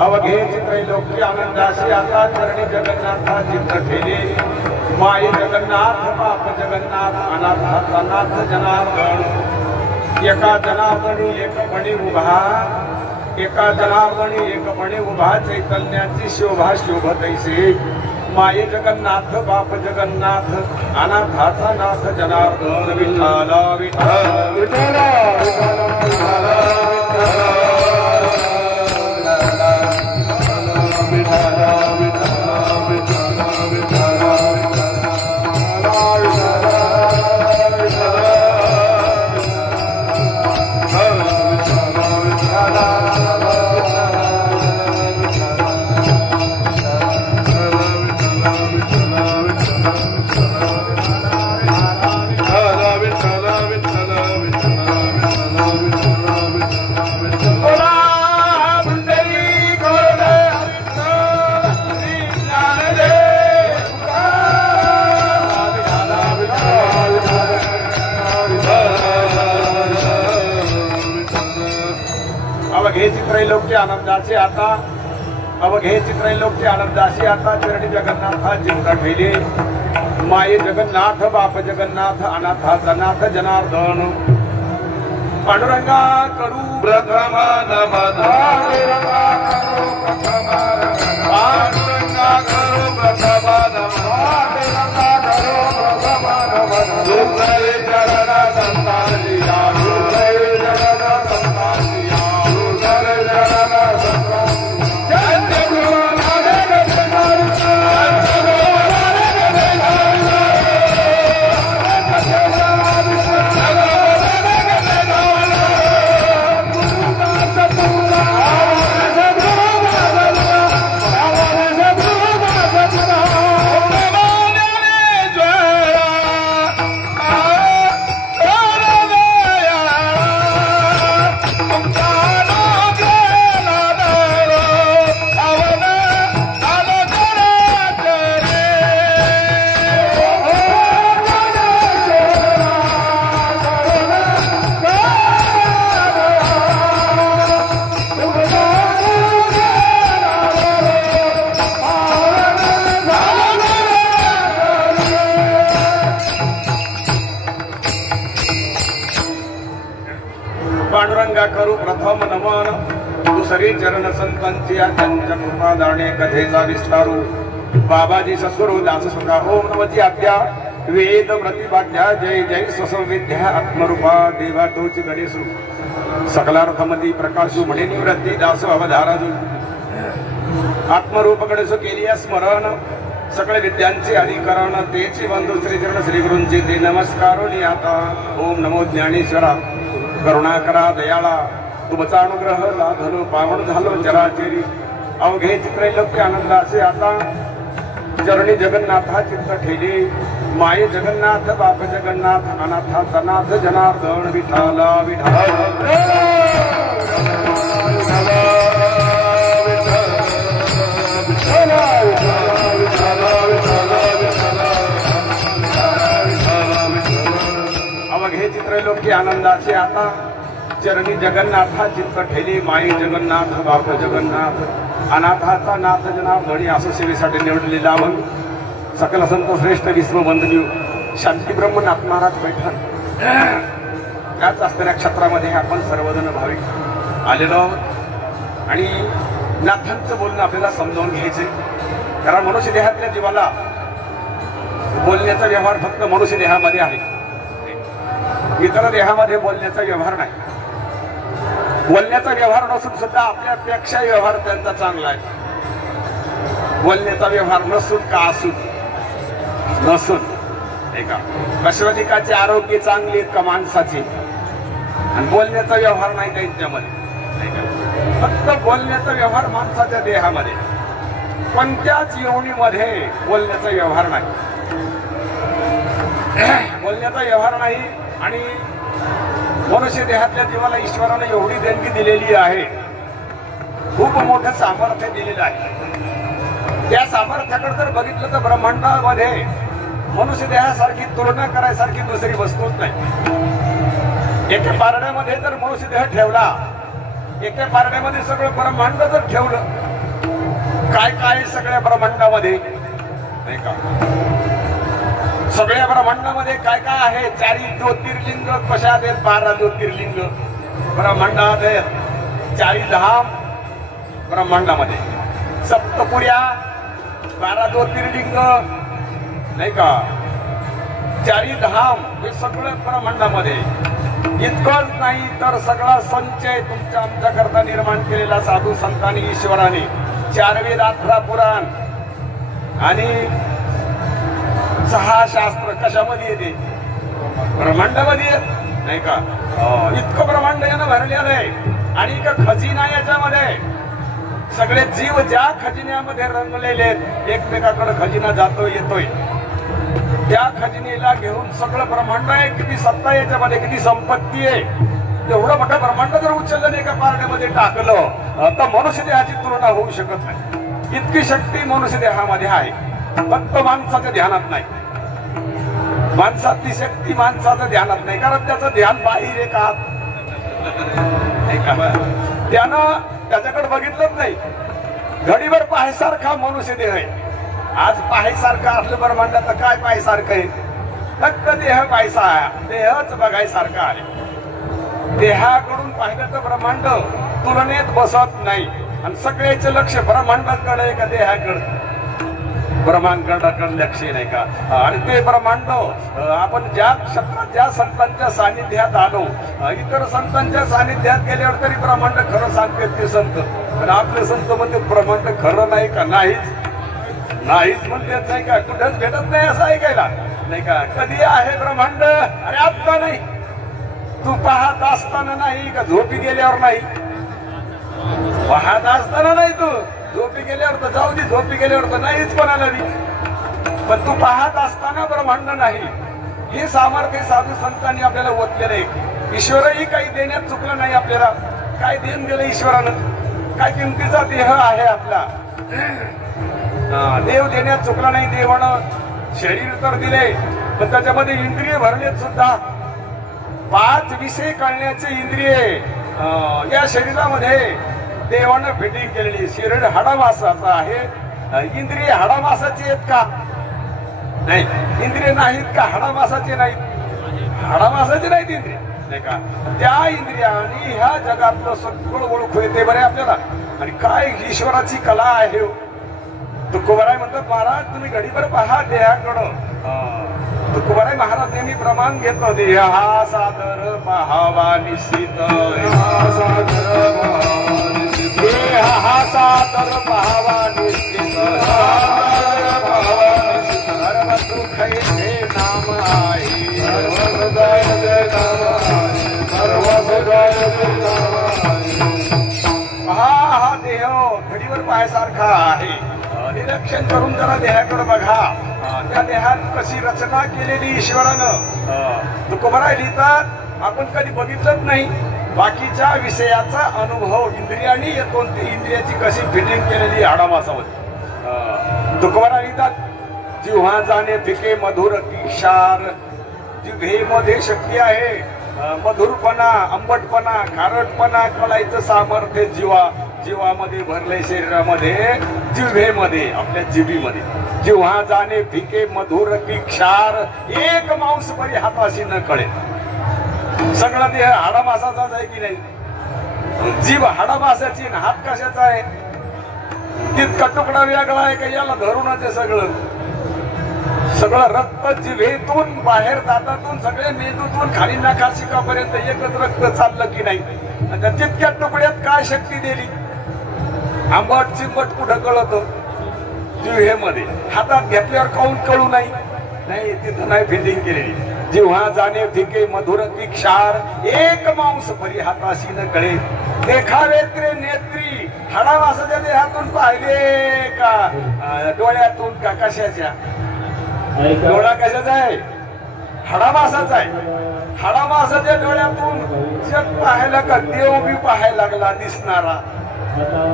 अवघे त्रैलोक्य आनंदाशी आता चरणी जगन्नाथा चित्त ठेले माये जगन्नाथ बाप जगन्नाथ अनाथ अनाथ जनार्दन एका जनार्दनी एकपणे उभा एका जनार्दनी एकपणे उभा चैतन्याची शोभा शोभतैसे माये जगन्नाथ बाप जगन्नाथ अनाथाचा नाथ जनार्दन विठ्ठल विठ्ठल विठ्ठल अवघे त्रैलोक्य आनंदाचे आता अवघे त्रैलोक्य आनंदाचे आता चरणी जगन्नाथा चित्त ठेले माये जगन्नाथ बाप जगन्नाथ अनाथाचा नाथ जनार्दन पांडुरंगा करू प्रथम नमन पांडुरंगा करू प्रथम पांडुरंगा करू प्रथम नमन दुसरी चरण संतांची त्यांच्या कृपा दाणे कथेचा विस्तारू बाबाजी ससुरो दास सुखा ओम नमती आद्या वेद प्रतिपाद्या जय जय ससंविद्या आत्मरूपा देवा तोच गणेशू सकलार्थमती प्रकाशू म्हणे निवृत्ती दास अवधाराजू आत्मरूप गणेश केली स्मरण सकळ विद्यांचे अधिकरण तेची बंधू श्री चरण श्री गुरूंचे ते नमस्कारोनी आता ओम नमो ज्ञानेश्वरा करुणाकरा दयाळा तुमचा अनुग्रह लाधलो पावन झालो चराचरी अवघे त्रैलोक्य आनंदाचे आता चरणी जगन्नाथा चित्त ठेले माये जगन्नाथ बाप जगन्नाथ अनाथाचा नाथ जनार्दन विठ्ठल विठ्ठल अवघे त्रैलोक्य आनंदाचे आता चरणी जगन्नाथा चित्त ठेली माई जगन्नाथ बाप जगन्नाथ अनाथाचा नाथ जनार्दनी असं सेवेसाठी निवडलेला आपण सकल संत श्रेष्ठ विश्ववंदनीय शांती ब्रह्मनाथ महाराज पैठण त्याच असणाऱ्या क्षेत्रामध्ये आपण सर्वजण भाविक आलेलो आहोत आणि नाथांचं बोलणं आपल्याला समजावून घ्यायचे कारण मनुष्य देहातल्या जीवाला बोलण्याचा व्यवहार फक्त मनुष्य देहामध्ये आहे इतर देहामध्ये बोलण्याचा व्यवहार नाही बोलण्याचा व्यवहार नसून सुद्धा आपल्यापेक्षा व्यवहार त्यांचा चांगला आहे बोलण्याचा व्यवहार नसून का असून नसून एका कशवधिकाचे आरोग्य चांगले आहेत का माणसाचे आणि बोलण्याचा व्यवहार नाही त्यांच्यामध्ये फक्त बोलण्याचा व्यवहार माणसाच्या देहामध्ये कोणत्याच योनीमध्ये बोलण्याचा व्यवहार नाही बोलण्याचा व्यवहार नाही आणि मनुष्य देहातल्या जीवाला ईश्वराने एवढी देणगी दिलेली आहे खूप मोठं सामर्थ्य दिलेलं आहे त्या सामर्थ्याकडे जर बघितलं तर ब्रह्मांडामध्ये मनुष्य देहासारखी तुलना करायसारखी दुसरी वस्तूच नाही एका पारड्यामध्ये जर मनुष्य देह ठेवला एका पारड्यामध्ये सगळं ब्रह्मांड जर ठेवलं काय काय सगळ्या ब्रह्मांडामध्ये नाही का, सगळ्या ब्रह्मांडामध्ये काय काय आहे. 4 ज्योतिर्लिंग कशात आहेत, 12 ज्योतिर्लिंग ब्रह्मांडात आहेत. 40 धाम ब्रह्मांडामध्ये, सप्तपुर्या 12 ज्योतिर्लिंग नाही का, 40 धाम हे सगळं ब्रह्मांडामध्ये. इतकंच नाही तर सगळा संचय तुमच्या आमच्या करता निर्माण केलेला साधू संतांनी ईश्वराने, 4 वेद 18 पुराण आणि 6 शास्त्र कशामध्ये येते, ब्रह्मांडामध्ये येत नाही का. इतकं ब्रह्मांड यानं भरलेलं आहे. आणि एक खजिना याच्यामध्ये, सगळे जीव ज्या खजिन्यामध्ये रंगलेले आहेत, एकमेकाकडे खजिना जातो येतोय, त्या खजिनेला घेऊन सगळं ब्रह्मांड आहे. किती सत्ता याच्यामध्ये, किती संपत्ती आहे. एवढं मोठं ब्रह्मांड जर उचललं नाही का पारड्यामध्ये टाकलं तर मनुष्य देहाची तुलना होऊ शकत नाही. इतकी शक्ती मनुष्य देहामध्ये आहे, फक्त माणसाच्या ध्यानात नाही. माणसातली शक्ती माणसाच्या ध्यानात नाही, कारण त्याचं ध्यान बाहेर आहे का, त्यानं त्याच्याकडे बघितलंच नाही. घडीवर पाहायसारखा मनुष्य देह आहे. आज पाहायसारखं असलं ब्रह्मांडात तर काय पाहायसारखं आहे, फक्त देह पाहायचा, देहच बघायसारखं आहे. देहाकडून पाहिलं तर ब्रह्मांड तुलनेत बसत नाही. आणि सगळ्याचं लक्ष ब्रह्मांडाकडे का देहाकडे, ब्रह्मांडाकडे लक्ष नाही का. आणि ते ब्रह्मांड आपण ज्या क्षेत्रात ज्या संतांच्या सानिध्यात आलो, इतर संतांच्या सानिध्यात गेल्यावर तरी ब्रह्मांड खरं सांगते ते संत. आणि आपले संत म्हणते ब्रह्मांड खरं नाही का, नाहीच म्हणतेच नाही का, कुठंच भेटत नाही असं ऐकायला नाही का. कधी आहे ब्रह्मांड, अरे आता नाही, तू पाहत असताना नाही का, झोपी गेल्यावर नाही, पाहत असताना नाही, तू झोपी गेल्यावर तर जाऊ दे, झोपी गेल्यावर तर नाहीच कोणाला बी, पण तू पाहत असताना ब्रह्मांड नाही. हे सामर्थ्य साधू संतांनी आपल्याला ओतलेलं आहे. ईश्वरही काही देण्यात चुकलं नाही आपल्याला. काय देण दिलं ईश्वरानं, काय किमतीचा देह आहे आपला, देव देण्यात चुकला नाही. देवानं शरीर तर दिले, पण त्याच्यामध्ये इंद्रिय भरलेत सुद्धा. 5 विषय कळण्याचे इंद्रिय या शरीरामध्ये देवानं फिटिंग केलेली. शरीर हाडामासाचा आहे, इंद्रिय हाडामासाची आहेत का, नाही. इंद्रिय नाहीत का हाडामासाचे नाहीत, हाडामासाचे नाहीत इंद्रिय नाही का. त्या इंद्रियाने ह्या जगातलं सगळं ओळखू येते बरे आपल्याला. आणि काय ईश्वराची कला आहे. तुकोबाराय म्हणतात, महाराज तुम्ही घडीभर पहा देहाकडं. तुकोबाराय महाराज नेहमी प्रमाण घेतो, देहा सादर पहावा निश्चित, देहा सादर पहावा निश्चित, सर्व सुख हे नाम आहे, हा देह घडीवर पाहायसारखा आहे. निरीक्षण करून जरा देहाकडे बघा, त्या देहात कशी रचना केलेली ईश्वरानं. तुकोबाराय लिहितात, आपण कधी बघितलंच नाही, बाकीच्या विषयाचा अनुभव इंद्रियांनी येतो. ती इंद्रियाची कशी फिटिंग केलेली हाडामासामध्ये. तुकोबाराय लिहितात, जिव्हा जाणे फिके मधुर क्षार, जिव्हेमध्ये शक्ती आहे, मधुरपणा, आंबटपणा, खारटपणा कळायचं सामर्थ्य जीवामध्ये भरले, शरीरामध्ये, जिव्हेमध्ये, आपल्या जिभीमध्ये. जिव्हा जाणे फिके मधुर की क्षार, एक मांस बरी हाताशी न कळे. सगळं देह हाडामासाचाच आहे की नाही. जीभ हाडामासाची, हात कशाचा आहे, तितका तुकडा वेगळा आहे का, याला धरूनच आहे सगळं. सगळं रक्त जिभेतून बाहेर, दातातून, सगळे मेंदूतून खाली नाकाशिकापर्यंत एकच रक्त चाललं की नाही. त्या तितक्या तुकड्यात काय शक्ती दिली. आंबट चिंबट कुठं कळत, जिव्हेमध्ये. हातात घेतल्यावर काऊन कळू नाही, तिथं नाही फिटिंग केलेली. जिव्हा जाणे फिके मधुर की क्षार, एक मांस परी हाताशी न कळे, देखावे त्रे नेत्री. हाडामासाच्या देहातून पाहिले का, डोळ्यातून का, कशाच्या, डोळा कशाचा आहे, हाडामासाचा आहे. हाडामासाच्या डोळ्यातून जग पाहायला का, देव बी पाहायला लागला दिसणारा.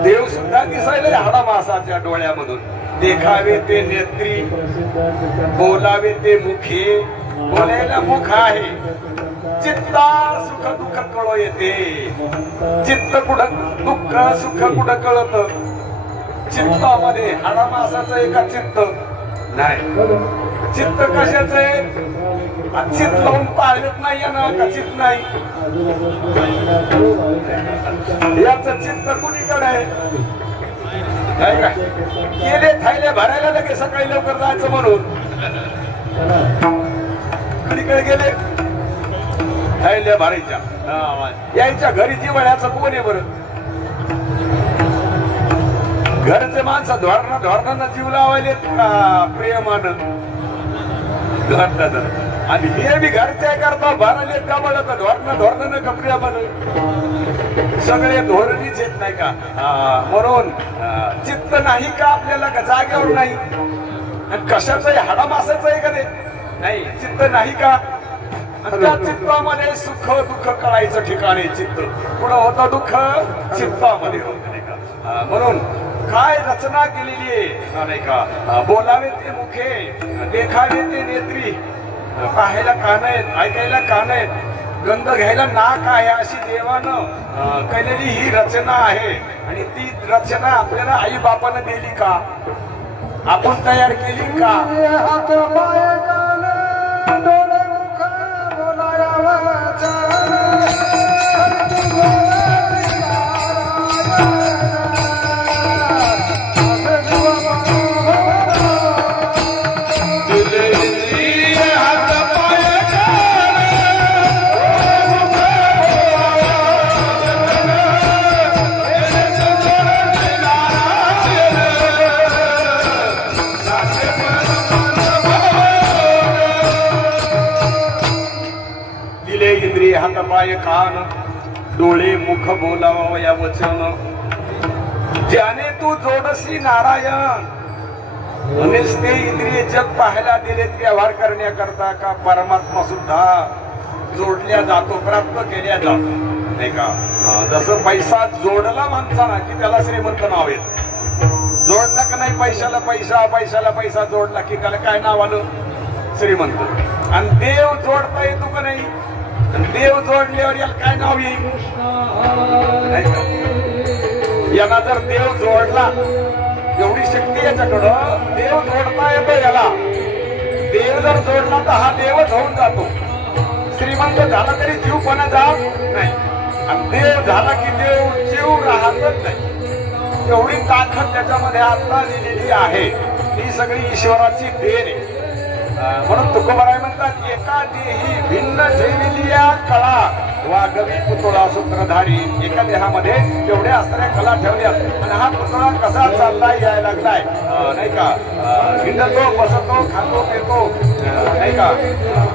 देव सुद्धा दिसायला हाडामासाच्या डोळ्यामधून. देखावे ते नेत्री, बोलावे ते मुखे, बोलायला मुख आहे. चित्ता सुख दुःख कळ येते. चित्त कुठं, दुःख सुख कुठं कळत, चित्तामध्ये हाडामासाचं आहे का चित्त नाही? चित्त कशाच आहे? चित्त लावून पाहिलंच नाही ना का चित्त नाही? याचं चित्त कुणीकडे आहे? गेले थायले भरायला लगे सकाळी लवकर जायचं म्हणून कुणीकडे गेले? थायले भरायच्या यायच्या घरी जिवळ्याचं कोण आहे बरं? घरचे माणसं धोरणानं जीव लावायले प्रेमानं आणि हे बी घरच्या करता भराले का म्हणत धोरणानं का प्रेमानं? सगळे धोरणीच येत नाही का? म्हणून चित्त नाही का आपल्याला का जागेवर नाही? आणि कशाचं आहे? हाडामासाचं आहे का ते? नाही. चित्त नाही का? त्या चित्तामध्ये सुख दुःख कळायचं ठिकाणी चित्त. पुढं होतं दुःख चित्तामध्ये होत नाही का? म्हणून काय रचना केलेली आहे नाही का? बोलावे ते मुखे, देखावे ते नेत्री, पाहायला कान आहेत, ऐकायला कान आहेत, गंध घ्यायला नाक आहे, अशी देवानं केलेली ही रचना आहे. आणि ती रचना आपल्याला आई बापानं दिली का? आपण तयार केली का? हातपाय कान डोळे मुख बोलावा या वचन, ज्याने तू जोडसी नारायण. म्हणजेच ते इंद्रिय जग पाहायला दिलेत व्यवहार करण्याकरता का परमात्मा सुद्धा जोडल्या जातो, प्राप्त केल्या जातो नाही का? जसं पैसा जोडला माणसाला की त्याला श्रीमंत नाव येत. जोडला का नाही पैशाला पैसा, पैशाला पैसा जोडला की त्याला काय नाव आलं? श्रीमंत. आणि देव जोडता येतो का नाही? देव जोडल्यावर याला काय नाव येईल? यांना जर देव जोडला, एवढी शक्ती याच्याकडं, देव जोडता येतो याला. देव जर जोडला तर हा देवच होऊन जातो. श्रीमंत झाला तरी जीव पण जात नाही, आणि देव झाला की देव जीव राहतच नाही. एवढी ताकद त्याच्यामध्ये आता दिलेली आहे. ही सगळी ईश्वराची देण आहे. म्हणून तुकोबाराय म्हणतात, एका देही भिन्न ठेविलिया कळा वागवी पुतळा सूत्रधारी. एका देहामध्ये एवढ्या असणाऱ्या कला ठेवल्या, आणि हा पुतळा कसा चाललाय यायला लागलाय नाही का? हिंडतो, बसतो, खातो, पितो नाही का?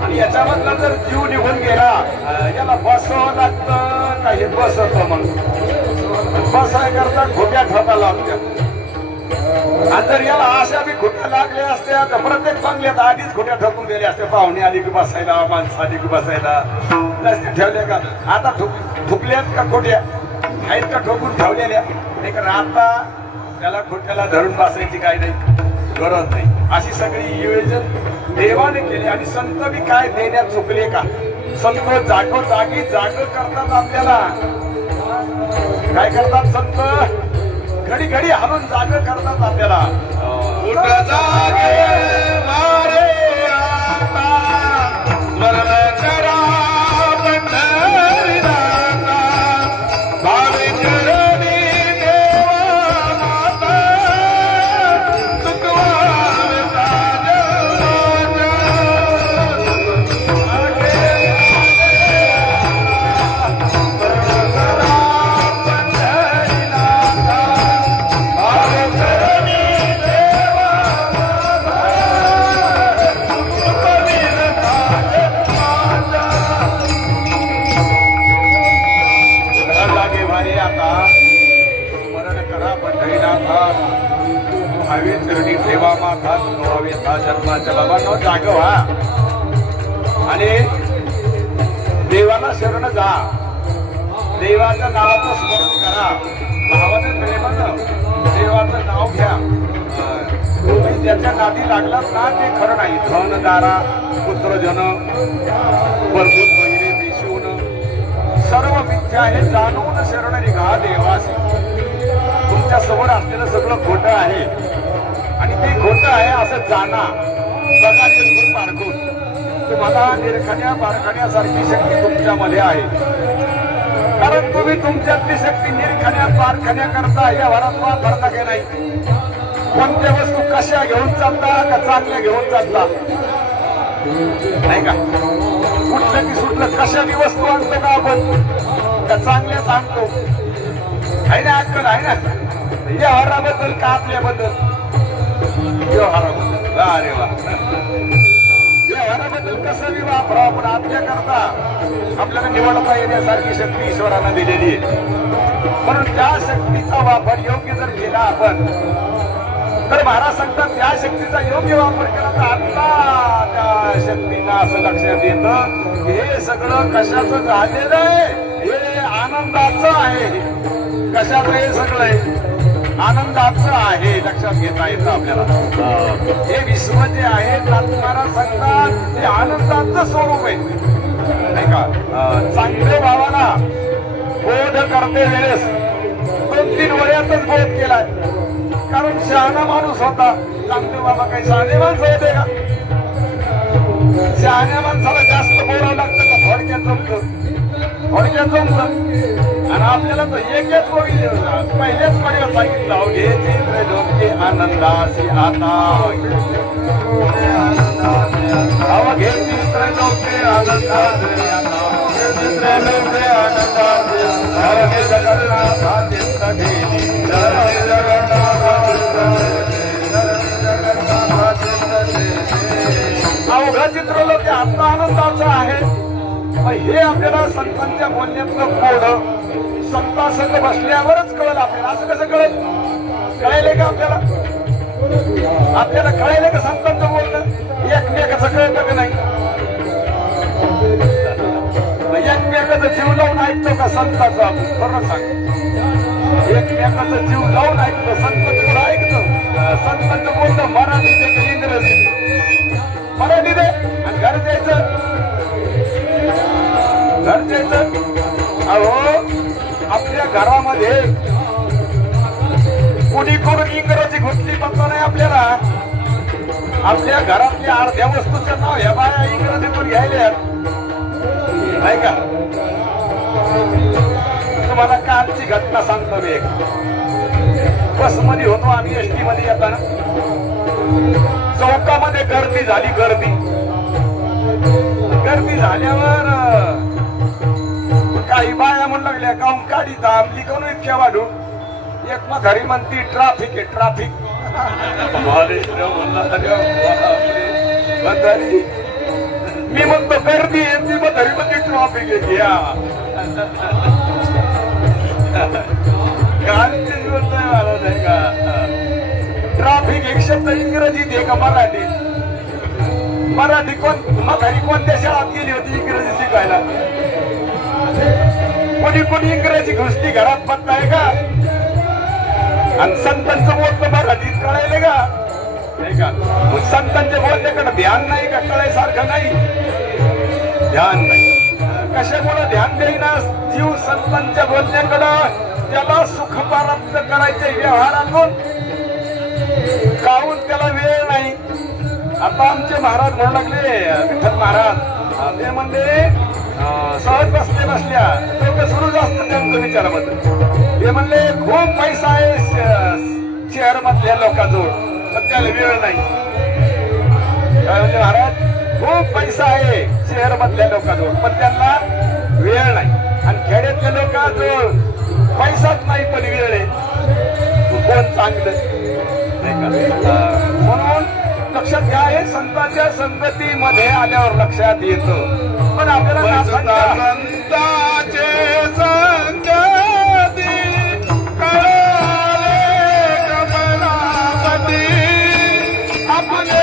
आणि याच्यामधला जर जीव निघून गेला, याला बसावं लागतं का हे बसत? मग बसाय करता खोट्या ठोका लागत्या. आणि जर याला अशा बी खोट्या लागल्या असत्या तर प्रत्येक बंगल्यात आधीच खोट्या ठोकून दिल्या असत्या. पाहुणे आली की बसायला, माणसं आली की बसायला रस्ते ठेवल्या का? आता ठुकल्यात का खोट्या आहेत का ठोकून ठेवलेल्या नाही का? आता त्याला खोट्याला धरून बसायची काय नाही, गरज नाही. अशी सगळी नियोजन देवाने केले. आणि संत बी काय देण्यात चुकले का? संत जागोजागी जाग करतात आपल्याला. काय करतात संत? घडी घडी हलून जाग करतात आपल्याला. जाग व्हा आणि देवाला शरण जा. देवाच्या नावाचं स्मरण करा. भावानं प्रेमानं देवाचं नाव घ्या. तुम्ही ज्याच्या नादी लागलात ना ते खरं नाही. धन दारा पुत्रजन बंधू बहिरे देशून सर्व मिथ्या हे जाणून शरण निघा देवासी. तुमच्या समोर असलेलं सगळं खोटं आहे आणि ते खोटं आहे असं जाणा बघा निर्गुण पारखून तुम्हाला निरखण्या पारखण्यासारखी शक्ती तुमच्यामध्ये आहे. कारण तुम्ही तुमच्यातली शक्ती निरखण्या पारखण्या करता या वरात वापरता की नाही. कोणत्या वस्तू कशा घेऊन चालता का चांगल्या घेऊन चालता नाही का. कुठलं की सुटलं कशाची वस्तू आणतो का आपण का चांगल्याच आणतो आहे ना. अक्कल आहे ना व्यवहाराबद्दल का आपल्याबद्दल व्यवहाराबद्दल. अरे वा व्यवहाराबद्दल कसं बी वापरा पण आपल्या करता आपल्याला निवडता येण्यासारखी शक्ती ईश्वरानं दिलेली आहे. म्हणून त्या शक्तीचा वापर योग्य जर केला आपण तर महाराज सांगतात त्या शक्तीचा योग्य वापर केला तर आता त्या शक्तीला असं लक्षात येतं हे सगळं कशाचं झालेलं आहे. हे आनंदाचं आहे. कशाचं हे सगळं आहे आनंदाचं आहे. लक्षात घेता येतं आपल्याला. हे विश्व जे आहे महाराज सांगतात हे आनंदाचं स्वरूप आहे नाही का. चांगल्या भावाला बोध करते वेळेस 2-3 वयातच बोध केलाय. कारण शहाणा माणूस होता. चांगले बाबा काही शहाणे माणसं होते का. शहाण्या माणसाला जास्त बोलावं लागतं का थोडक्यात जमतं थोडक्यात जमतं. आणि आपल्याला तर एकच पहिल्याच मध्ये सांगितलं घ्यायचे त्रैलोक्य आनंदासी आता घ्यायची त्रैलोक्य आनंदासी त्रैलोक्य आनंदासी जगन्नाथ अवघा चित्रलोक आत्ता आनंदाचं आहे. हे आपल्याला संतांच्या बोलण्यातलं कोड संतासंग बसल्यावरच कळलं आपल्याला. असं कसं कळेल कळायले का आपल्याला. आपल्याला कळायले का संतांचं बोलणं एकमेकाचं कळतं का नाही. एकमेकाचं जीव लावून ऐकतो का संताचा खरं सांग. एकमेकाचं जीव लावून ऐकतो संतांचं कुठं ऐकतो. संतांचं बोलणं मराठी दे का इंग्रजी मराठी दे आणि गरजेचं अहो आपल्या घरामध्ये कुणी करून इंग्रजी घुसली पत्ता नाही आपल्याला. आपल्या घरातल्या अर्ध्या वस्तूचं नाव ह्या बाया इंग्रजीतून घ्यायला नाही का. तुम्हाला कालची घटना सांगतो मी. एक बसमध्ये होतो आम्ही एसटी मध्ये येताना चौकामध्ये गर्दी झाली. गर्दी झाल्यावर काही बाया म्हणू लागल्या काऊन काढी थांबली काऊन इतक्या वाढून. एक म्हातारी म्हणती ट्राफिक आहे ट्राफिक. मी म्हणतो गर्दी आहे ती म्हातारी म्हणते ट्राफिक आहे घ्या. कालचीच गोष्ट आहे मला नाही का. ट्राफिक एक शब्द इंग्रजीत आहे का मराठी. मराठी म्हातारी कोणत्या शाळेत गेली होती इंग्रजी शिकायला. कोणी इंग्रजी घुसली घरात पत्ता आहे का. आणि संतांचं बोलणं मराठीत कळायले का नाही का. संतांच्या बोलण्याकडे ध्यान नाही का कळायसारखं नाही. ध्यान नाही कशामुळे ध्यान देईना. जीव संतांच्या बोलण्याकडं त्याला सुख प्राप्त करायचे व्यवहारातून काहून त्याला वेळ नाही. आता आमचे महाराज म्हणू लागले विठ्ठल महाराज ते म्हणले सहज बसल्या लोक सुरूच असतं त्यांचं विचाराबद्दल. ते म्हणले खूप पैसा आहे शहर मधल्या लोकांजवळ पण त्याला वेळ नाही. काय म्हणले महाराज खूप पैसा आहे शहर मधल्या लोकांजवळ पण त्यांना वेळ नाही. आणि खेड्यातल्या लोकांजवळ पैसाच नाही पण वेळ आहे. कोण चांगलं नाही का. म्हणून लक्षात घ्या हे संतांच्या संगतीमध्ये आल्यावर लक्षात येतं. पण आपल्याला संतांचे संगती कळाले कमलापती आपले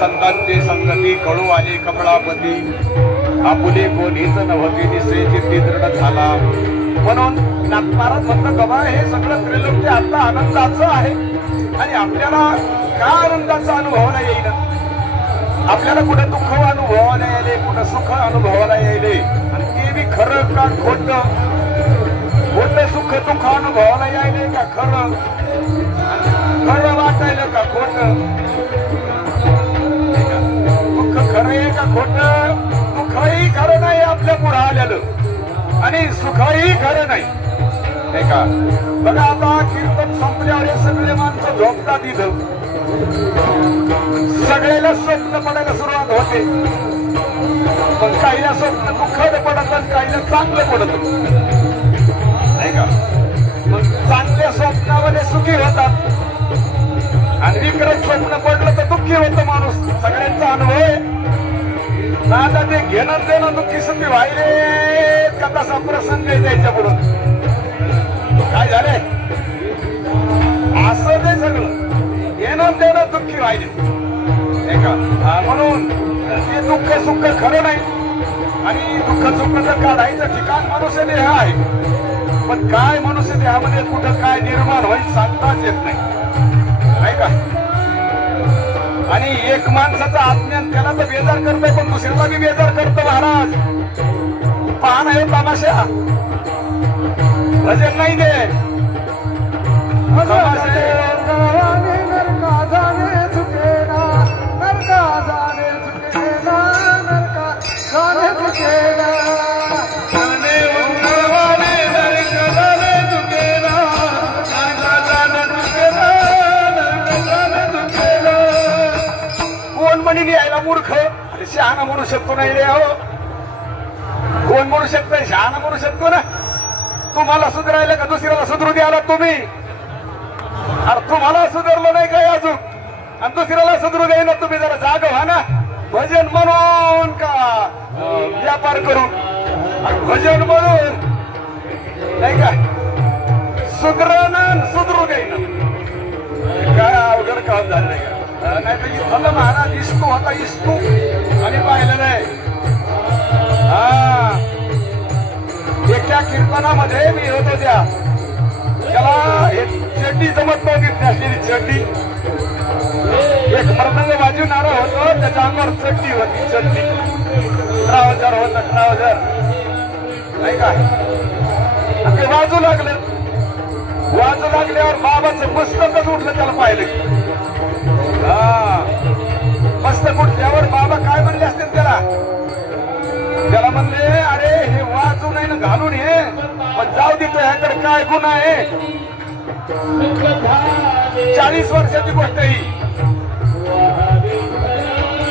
संतांची संगती कळू आली कमळापती आपुले कोणीच नव्हती निश्चयची ती दृढ झाला. म्हणून नाथमाराज म्हणतो गबा हे सगळं त्रिलोक्य आता आनंदाचं आहे आणि आपल्याला का आनंदाचा अनुभवाला येईल. आपल्याला कुठं दुःख अनुभवाला यायले कुठं सुख अनुभवाला यायले आणि ते बी खरं का खोटं. खोटं सुख दुःख अनुभवाला यायले का खरं खरं वाटायलं का खोटं. दुःख खरं आहे का खोटं. दुःखही खरं नाही आपल्या पुढे आलेलं आणि सुखही खरं नाही का. बघा आता कीर्तन संपल्यावर हे सगळे माणसं झोपतात तिथं. सगळ्याला स्वप्न पडायला सुरुवात होते पण काहीला स्वप्न दुःखद पडत आणि काहीला चांगलं पडत नाही का. मग चांगल्या स्वप्नामध्ये सुखी होतात आणि विकट स्वप्न पडलं तर दुःखी होतं माणूस. सगळ्यांचा अनुभव आहे. आता ते घेणं देणं दुःखी सुखी व्हायले का तसा प्रसंग आहे त्याच्यापुढं. काय झालंय असं ते सगळं घेणं देणं दुःखी व्हायले का. म्हणून ते दुःख सुख खरं नाही आणि दुःख सुखाचं काढायचं ठिकाण मनुष्य देह आहे. पण काय मनुष्य देहामध्ये कुठं काय निर्माण होईल सांगताच येत नाही का. आणि एक माणसाचं आत्म्यान त्याला तर बेजार करतोय पण दुसऱ्याला बी बेजार करतो महाराज. पाहणं हे तमाशा भजन नाही दे यायला मूर्ख शहाणा म्हणू शकतो नाही रे. हो कोण म्हणू शकतोय शहाणा म्हणू शकतो ना. तुम्हाला सुधारायला का दुसऱ्याला सुधरू द्याला तुम्ही. अरे तुम्हाला सुधारलं नाही काय अजून आणि दुसऱ्याला सुधरू द्यायला तुम्ही जरा जाग व्हा ना. भजन म्हणून का व्यापार करून भजन म्हणून नाही का सुधरण सुधरू द्यायला काय अवघड काम झालं नाही का. नाही तर इथलं महाराज इस्तू होता इस्तू आणि पाहिलं नाही. एका कीर्तनामध्ये मी होतो त्याला हे चड्डी जमत नव्हती असलेली चड्डी. एक मृदंग वाजवणारा होतो त्याच्या अंगावर चड्डी होती. चड्डी ट्राउझर होत ट्राउझर नाही का. ते वाजू लागलं. वाजू लागल्यावर बाबाचं मस्तकच उठलं त्याला पाहिलं. मस्त कुठल्यावर बाबा काय म्हणले असतील त्याला म्हणले अरे हे वाजू नाही ना घालून हे पण जाऊ दे ह्याकडे काय गुन्हा आहे. 40 वर्षाची गोष्ट ही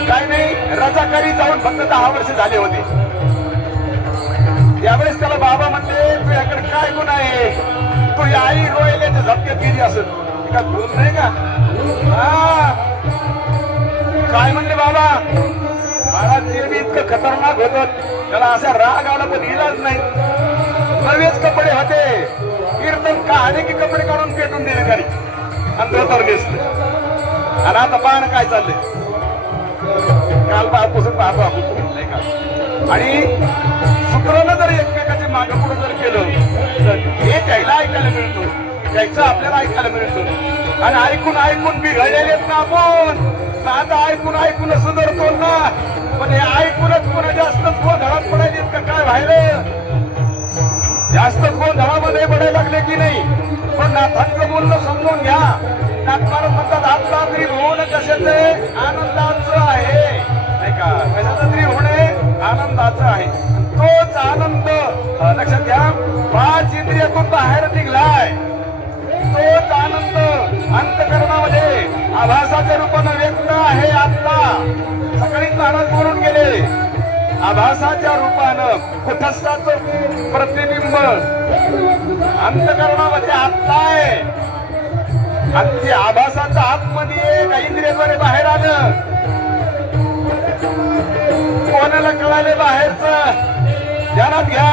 काय नाही. रजाकारी जाऊन फक्त 10 वर्ष झाले होते. त्यावेळेस त्याला बाबा म्हणले तू याकडे काय गुन्हा आहे. तू आई रोयल्याच्या झपक्यात गेली असत का गुण नाही का. काय म्हणले बाबा मला ते बी इतकं खतरनाक होत त्याला असा राग आला पण इलाज नाही. नवेच कपडे होते. कीर्तन का आले की कपडे काढून पेटून दिले घरी आणि धोतर नेसले. आणि आता पाहणं काय चाललंय. काल पासून पाहतो आपण नाही का. आणि सूत्रानं जर एकमेकाचे मागे पुढे जर केलं तर हे त्याला ऐकायला मिळतो त्याचं आपल्याला ऐकायला मिळतं. आणि ऐकून ऐकून बिघडलेलेत ना आपण. आता ऐकून ऐकून सुधारतो ना पण हे ऐकूनच पुन्हा जास्तच गोंधळात पडायचे का काय व्हायलं. जास्तच गोंधळामध्ये पडायला लागले की नाही. पण नाथांचं बोलणं समजून घ्या. नाथमार म्हणतात आता तरी होणं कशाचं आनंदाचं आहे नाही का. कशाचं तरी होणे आनंदाचं आहे. तोच आनंद लक्षात घ्या 5 इंद्रियातून बाहेर निघलाय. तोच आनंद अंतकरणामध्ये आभासाच्या रूपानं व्यक्त आहे. आता सकाळी महाराज बोलून गेले आभासाच्या रूपानं कुठस्थाचं प्रतिबिंब अंतकरणामध्ये आत्ता आहे. आणि ते आभासाचं आतमध्ये काही इंद्रियाद्वारे बाहेर आलं. कोणाला कळाले बाहेरचं ध्यानात घ्या.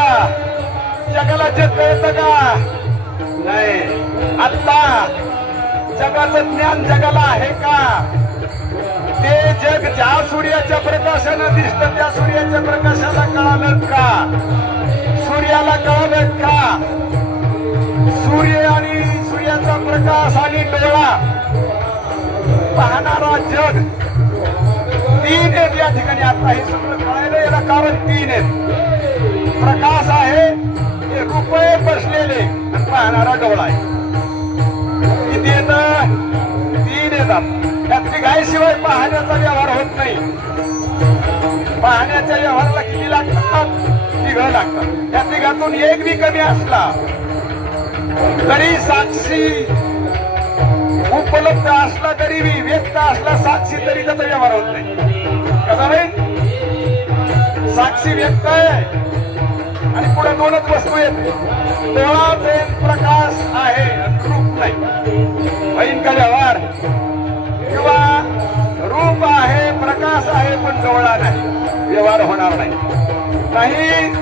जगाला जे कळतं का नाही. आता जगाचं ज्ञान जगाला आहे का. ते जग ज्या सूर्याच्या प्रकाशानं दिसतं त्या सूर्याच्या प्रकाशाला कळालं का? सूर्याला कळालं का? सूर्य आणि सूर्याचा प्रकाश आणि डोळा पाहणारा जग तीन आहेत या ठिकाणी. आता हे सगळं कळायला याला कारण तीन आहेत. प्रकाश आहे, हे रुपये बसलेले, आणि पाहणारा डोळा आहे. किती येतं? तीन येतात. त्यातली गायशिवाय पाहण्याचा व्यवहार होत नाही. पाहण्याच्या व्यवहाराला किती लागतात? तिघं लागतात. त्या तिघातून एक बी कमी असला तरी साक्षी उपलब्ध असला तरी बी, व्यक्त असला साक्षी तरी त्याचा व्यवहार होत नाही. कसा नाही? साक्षी व्यक्त आहे आणि पुढे दोनच वस्तू येते. डोळाच प्रकाश आहे, रूप नाही. होईन का व्यवहार? किंवा रूप आहे, प्रकाश आहे, पण डोळा नाही, व्यवहार होणार नाही. नाही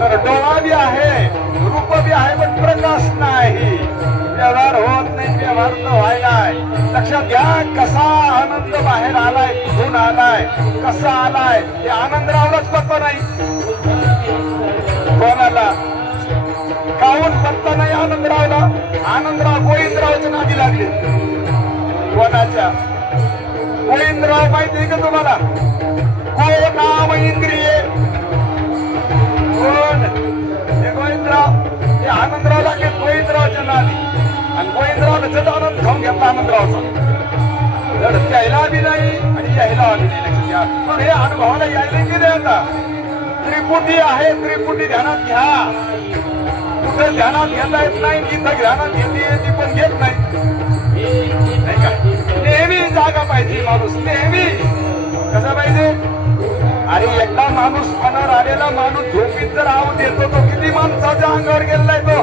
तर डोळा बी आहे, रूप बी आहे, पण प्रकाश नाही, व्यवहार होत नाही. व्यवहार तर व्हायलाय. लक्षात घ्या, कसा आनंद बाहेर आलाय, कुठून आलाय, कसा आलाय, हे आनंदरावलाच पत्ता नाही. कोणाला काहून पत्ता नाही आनंदरावला? आनंदराव गोविंदरावच्या नादी लागले. कोणाच्या? गोविंदराव माहिती का तुम्हाला? को नाम इंद्रिय कोण? हे गोविंदराव. हे आनंदराव लागले गोविंदरावच्या नादी, आणि गोविंदरावला जड आनंद खाऊन घेतला आनंदरावचा. जड त्याला बी नाही आणि यायला बी नाही. लक्षात घ्या. पण हे अनुभवाला यायला की नाही? आता त्रिपुटी आहे, त्रिपुटी ध्यानात घ्या. कुठं ध्यानात घेता येत नाही, जिथं ध्यानात घेते ती पण घेत नाही का? नेहमी जागा पाहिजे माणूस, नेहमी. कसा पाहिजे? अरे एकदा माणूस मनावर आलेला माणूस झोपीत जर आव देतो, तो किती माणसाच्या अंगावर गेलाय तो.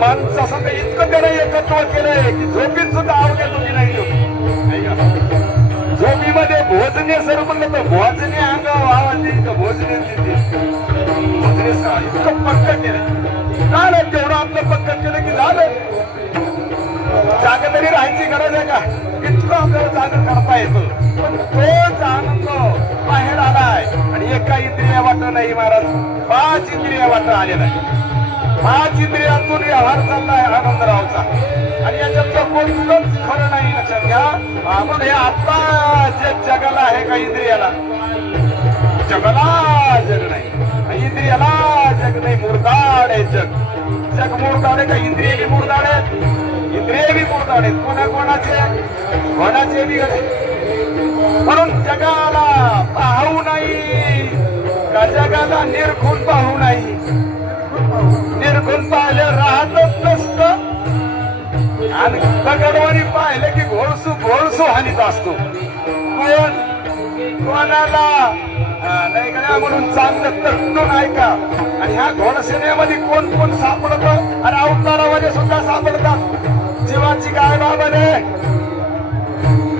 माणसाचं इतकं त्याने एकत्व केलंय की झोपीत सुद्धा आव देतो की नाही का? झोपीमध्ये भोजने सर म्हणलं तर भोजने अंगावर आवाज देईल का? भोजने भोजने इतकं पक्क केलं. झालं तेवढं आपलं पक्क केलं की झालं. जागा तरी राहायची गरज आहे का? इतकं आपल्याला जागा करता येतं. पण तोच आनंद बाहेर आलाय आणि एका इंद्रिया वाट नाही महाराज, 5 इंद्रिया वाट आलेला आहे. 5 इंद्रियातून व्यवहार चाललाय आनंदरावचा, आणि याच्यातलं कोणतंच खरं नाही. लक्षात घ्या. मग हे आता जे जगाला आहे का इंद्रियाला? जगाला जग नाही, इंद्रियाला जग नाही. मुरदाड आहे जग. जग मुरदाड आहे का? इंद्रिय बी मुरदाड आहेत, इंद्रिय बी मुरदाड आहेत. कोणाचे बी. म्हणून जगाला पाहू नाही का? जगाला निरखून पाहू नाही. निरखून पाहिले राहतच नसतं, आणि दगडवाणी पाहिले की घोळसू घोळसू हानीत असतो. कोणाला नाही का? म्हणून चांगलं तत्व नाही का? आणि ह्या घोडसेनेमध्ये कोण कोण सापडत? आणि अवतारामध्ये सुद्धा सापडतात. जीवाची काय बाबा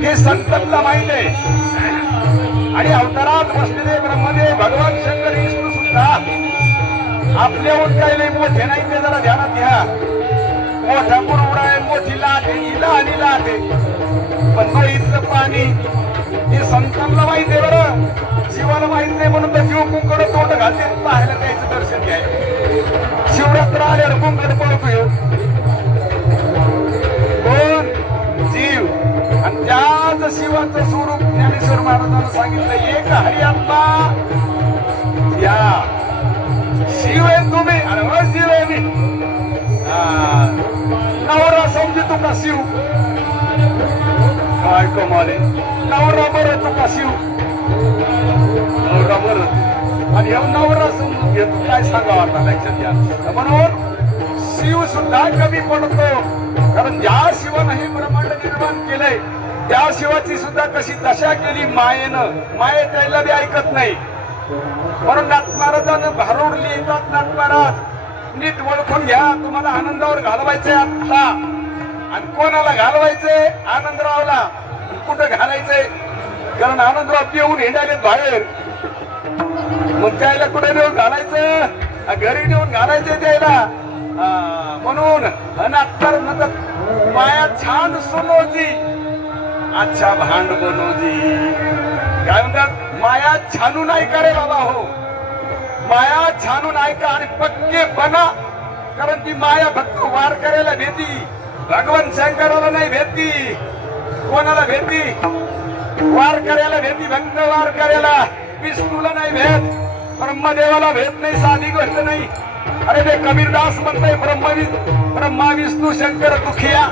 हे संतांना माहित आहे. आणि अवतारात बसलेले ब्रह्मदेव, भगवान शंकर, विष्णू सुद्धा आपल्याहून काही नाही मोठे नाही. ते जरा ध्यानात घ्या. मोठा पुरवडा आहे, मोठी लाट आहे, हिला आणि लाट आहे, पण तो इथलं पाणी हे संतांना माहिती आहे. बरं जीवाला माहित नाही म्हणून तर जीव कुंकड तोंड घालते. पाहायला त्याचं दर्शन घ्यायचं. शिवरात्र आल्यावर कुंकड पळतो येऊ कोण? जीव. आणि त्याच शिवाचं स्वरूप ज्ञानेश्वर महाराजांना सांगितलं, एक हरी आत्मा या शिव आहे तुम्ही. अरे शिव आहे मी. नवरा समजे तुका शिव. काय कमाल आहे. नवरा बरं तुका शिव. नवरा बरं आणि नवरा समजून घेतो. काय सांगावं आता? लक्षात घ्या. म्हणून शिव सुद्धा कमी पडतो, कारण ज्या शिवानं हे ब्रह्मांड निर्माण केलंय त्या शिवाची सुद्धा कशी दशा केली मायेनं. माये त्याला बी ऐकत नाही. म्हणून नाथ महाराजांना भारूड लिहितात. नाथ महाराज नीट ओळखून घ्या. तुम्हाला आनंदावर घालवायचंय आता, आणि कोणाला घालवायचंय? आनंदरावला. कुठं घालायचंय? कारण आनंदराव पिऊन हिंडायले बाहेर, मग त्याला कुठे नेऊन घालायचं? घरी नेऊन घालायचंय त्याला. म्हणून माया छान सुनोजी अच्छा भांड बनोजी काय म्हणतात माया छानू नाही का रे बाबा हो माया छानू नाही का आणि पक्के बना कारण ती माया फक्त वार करायला भेटी भगवान शंकराला नाही भेटी कोणाला भेटी वार करायला भेटी भक्त वार करायला विष्णूला नाही भेट ब्रह्मदेवाला भेट नाही साधी गोष्ट नाही अरे ते कबीरदास म्हणताय ब्रह्मा विष्णू शंकर दुखिया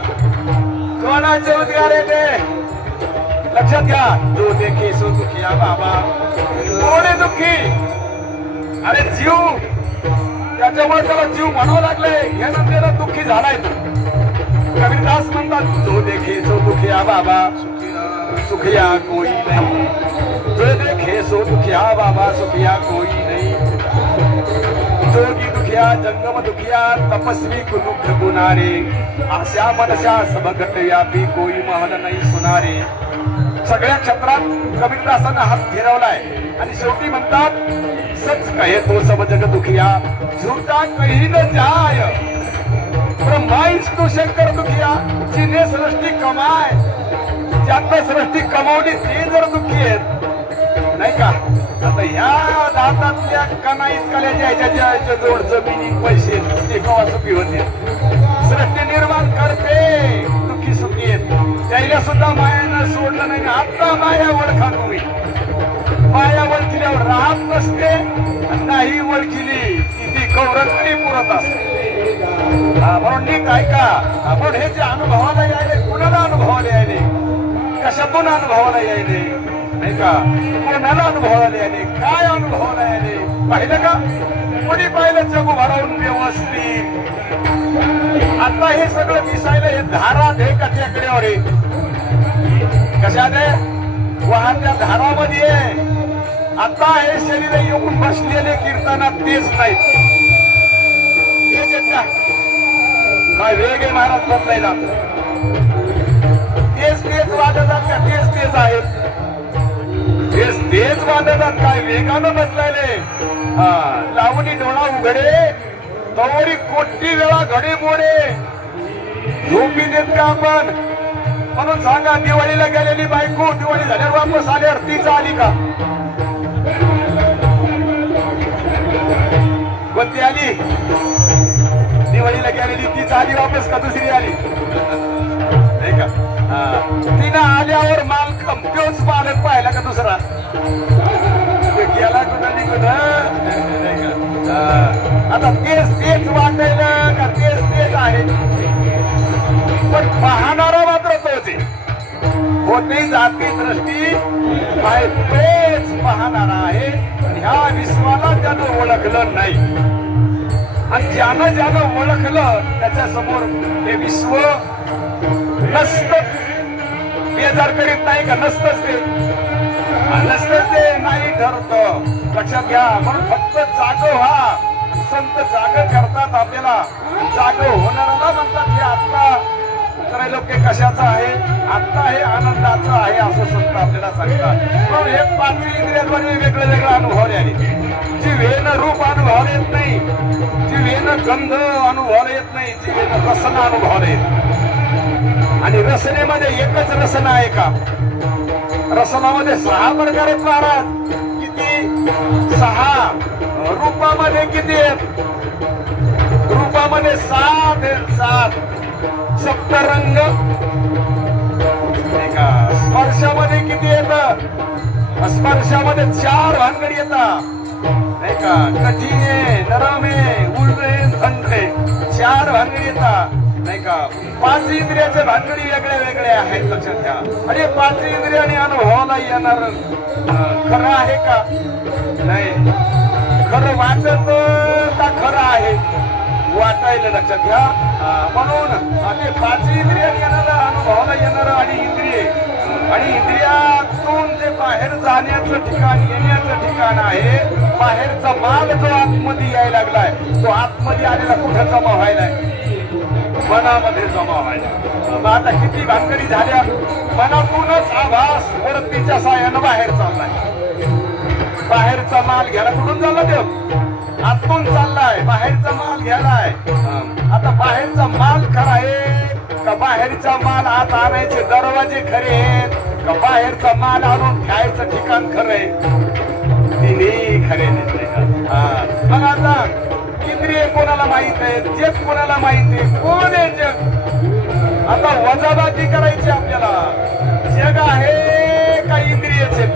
कोणाचे उद्गार आहे ते लक्षात घ्या जो देखे सो दुखिया बाबा कोणी दुःखी अरे जीव त्याच्यामुळे त्याला जीव म्हणावं लागले यानं त्याला दुःखी झालाय तो कबीरदास म्हणतात जो देखे सो दुखिया बाबा सुखिया कोई नहीं जो देखे सो दुखिया बाबा सुखिया कोई नहीं जोगी दुखिया जंगम दुखिया तपस्वी कुलुख गुनारे आशा मनशा सबगत व्यापी कोई महल नाही सुनारे सगळ्या क्षेत्रात कबीरदासांना हात फिरवलाय आणि शेवटी म्हणतात सच कहे तो सब जग दुखिया झूठा कहीं न जाय ब्रह्मा विष्णू शंकर दुखिया जिने सृष्टी कमाय ज्यांना सृष्टी कमावली ते जर दुःखी आहेत नाही का आता ह्या दातातल्या कणा इतकाल्या ज्याच्या जोड जमिनी पैसे ते कवा सुखी होते सृष्टी निर्माण करते दुःखी सुखी आहेत त्याला सुद्धा मायानं सोडलं नाही आता माया ओळखा तुम्ही माया ओळखल्यावर राहत नसते नाही ओळखली की ती कौरत्ती पुरत असते म्हणून नीट ऐका आपण हे जे अनुभवाला यायले कुणाला अनुभवाला यायले कशातून अनुभवाला यायले नाही का कोणाला अनुभवाला यायले काय अनुभवाला यायले पाहिलं का कोणी पाहिलं जग भरावून व्यवस्थित आता हे सगळं दिसायला हे धारा दे का टेकड्यावर कशात वाहत्या धारामध्ये आता हे शरीर येऊन बसलेले कीर्तनात तेच नाहीत काय वेग आहे महाराज बदलायला तेच वादतात का तेच आहेत तेच वादतात काय वेगानं बदलायले लावणी डोळा उघडे तवरी कोटी वेळा घडे मोडे झोपी देत का आपण म्हणून सांगा दिवाळीला गेलेली बायको दिवाळी झाल्यावर वापस आल्यावर तीच आली का कोणती आली दिवाळीला गेलेली तीच आली वापस का दुसरी आली नाही का तिनं आल्यावर मालकम तोच मालक पाहिला का दुसरा गेला कुठं कुठं आता तेच वाटायला का तेच आहे पण पाहणारा मात्र तोच आहे होते जाती दृष्टी तेच पाहणारा आहे ह्या विश्वाला त्यानं ओळखलं नाही आणि ज्यानं ओळखलं त्याच्या समोर हे विश्व नसत बेजार करीत नाही का नसतच ते नाही ठरत लक्षात घ्या म्हणून फक्त जाग व्हा संत जाग करतात आपल्याला जाग होणाऱ्याला म्हणतात हे आत्ता लोक कशाचं आहे आत्ता हे आनंदाचं आहे असं संत आपल्याला सांगतात म्हणून हे पाचवी इंद्रियांमध्ये वेगळे अनुभवले आले जीवेनं रूप अनुभवले येत नाही जीवेनं गंध अनुभवले येत नाही जीवेनं रसना अनुभवले येत आणि रसनेमध्ये एकच रसना आहे का रसनामध्ये 6 प्रकार आहेत महाराज किती 6 रूपामध्ये किती आहेत रूपामध्ये 7 सप्तरंग स्पर्शामध्ये किती येत स्पर्शामध्ये 4 भानगडी येतात नाही का कठीणे नरमे उलटे थंडे 4 भानगडी येतात नाही का 5 इंद्रियाचे भानगडी वेगळे आहेत लक्षात घ्या आणि 5 इंद्रियाने अनुभवाला येणार खरं आहे का नाही खरं वाटत का खरं आहे वाटायला लक्षात घ्या म्हणून ते 5 इंद्रियाने येणार अनुभवाला येणार आणि इंद्रियातून जे बाहेर जाण्याचं ठिकाण येण्याचं ठिकाण आहे बाहेरचा माल जो आतमध्ये यायला लागलाय तो आतमध्ये आलेला कुठे जमा व्हायलाय मनामध्ये जमा व्हायला मग आता किती भानगडी झाल्या मनातूनच आभास वरतीच्या साह्यानं बाहेर चाललाय बाहेरचा माल घ्यायला कुठून चालला देव आतून चाललाय बाहेरचा माल घ्यायलाय आता बाहेरचा माल खरा आहे का बाहेरचा माल आत आणायचे दरवाजे खरे आहेत का बाहेरचा माल आणून खायचं ठिकाण खरंय तिन्ही खरे नाही का. मग आता इंद्रिय कोणाला माहित आहे जग कोणाला माहित आहे कोण आहे जग. आता वजाबाकी करायची आपल्याला जग आहे का इंद्रियच आहे.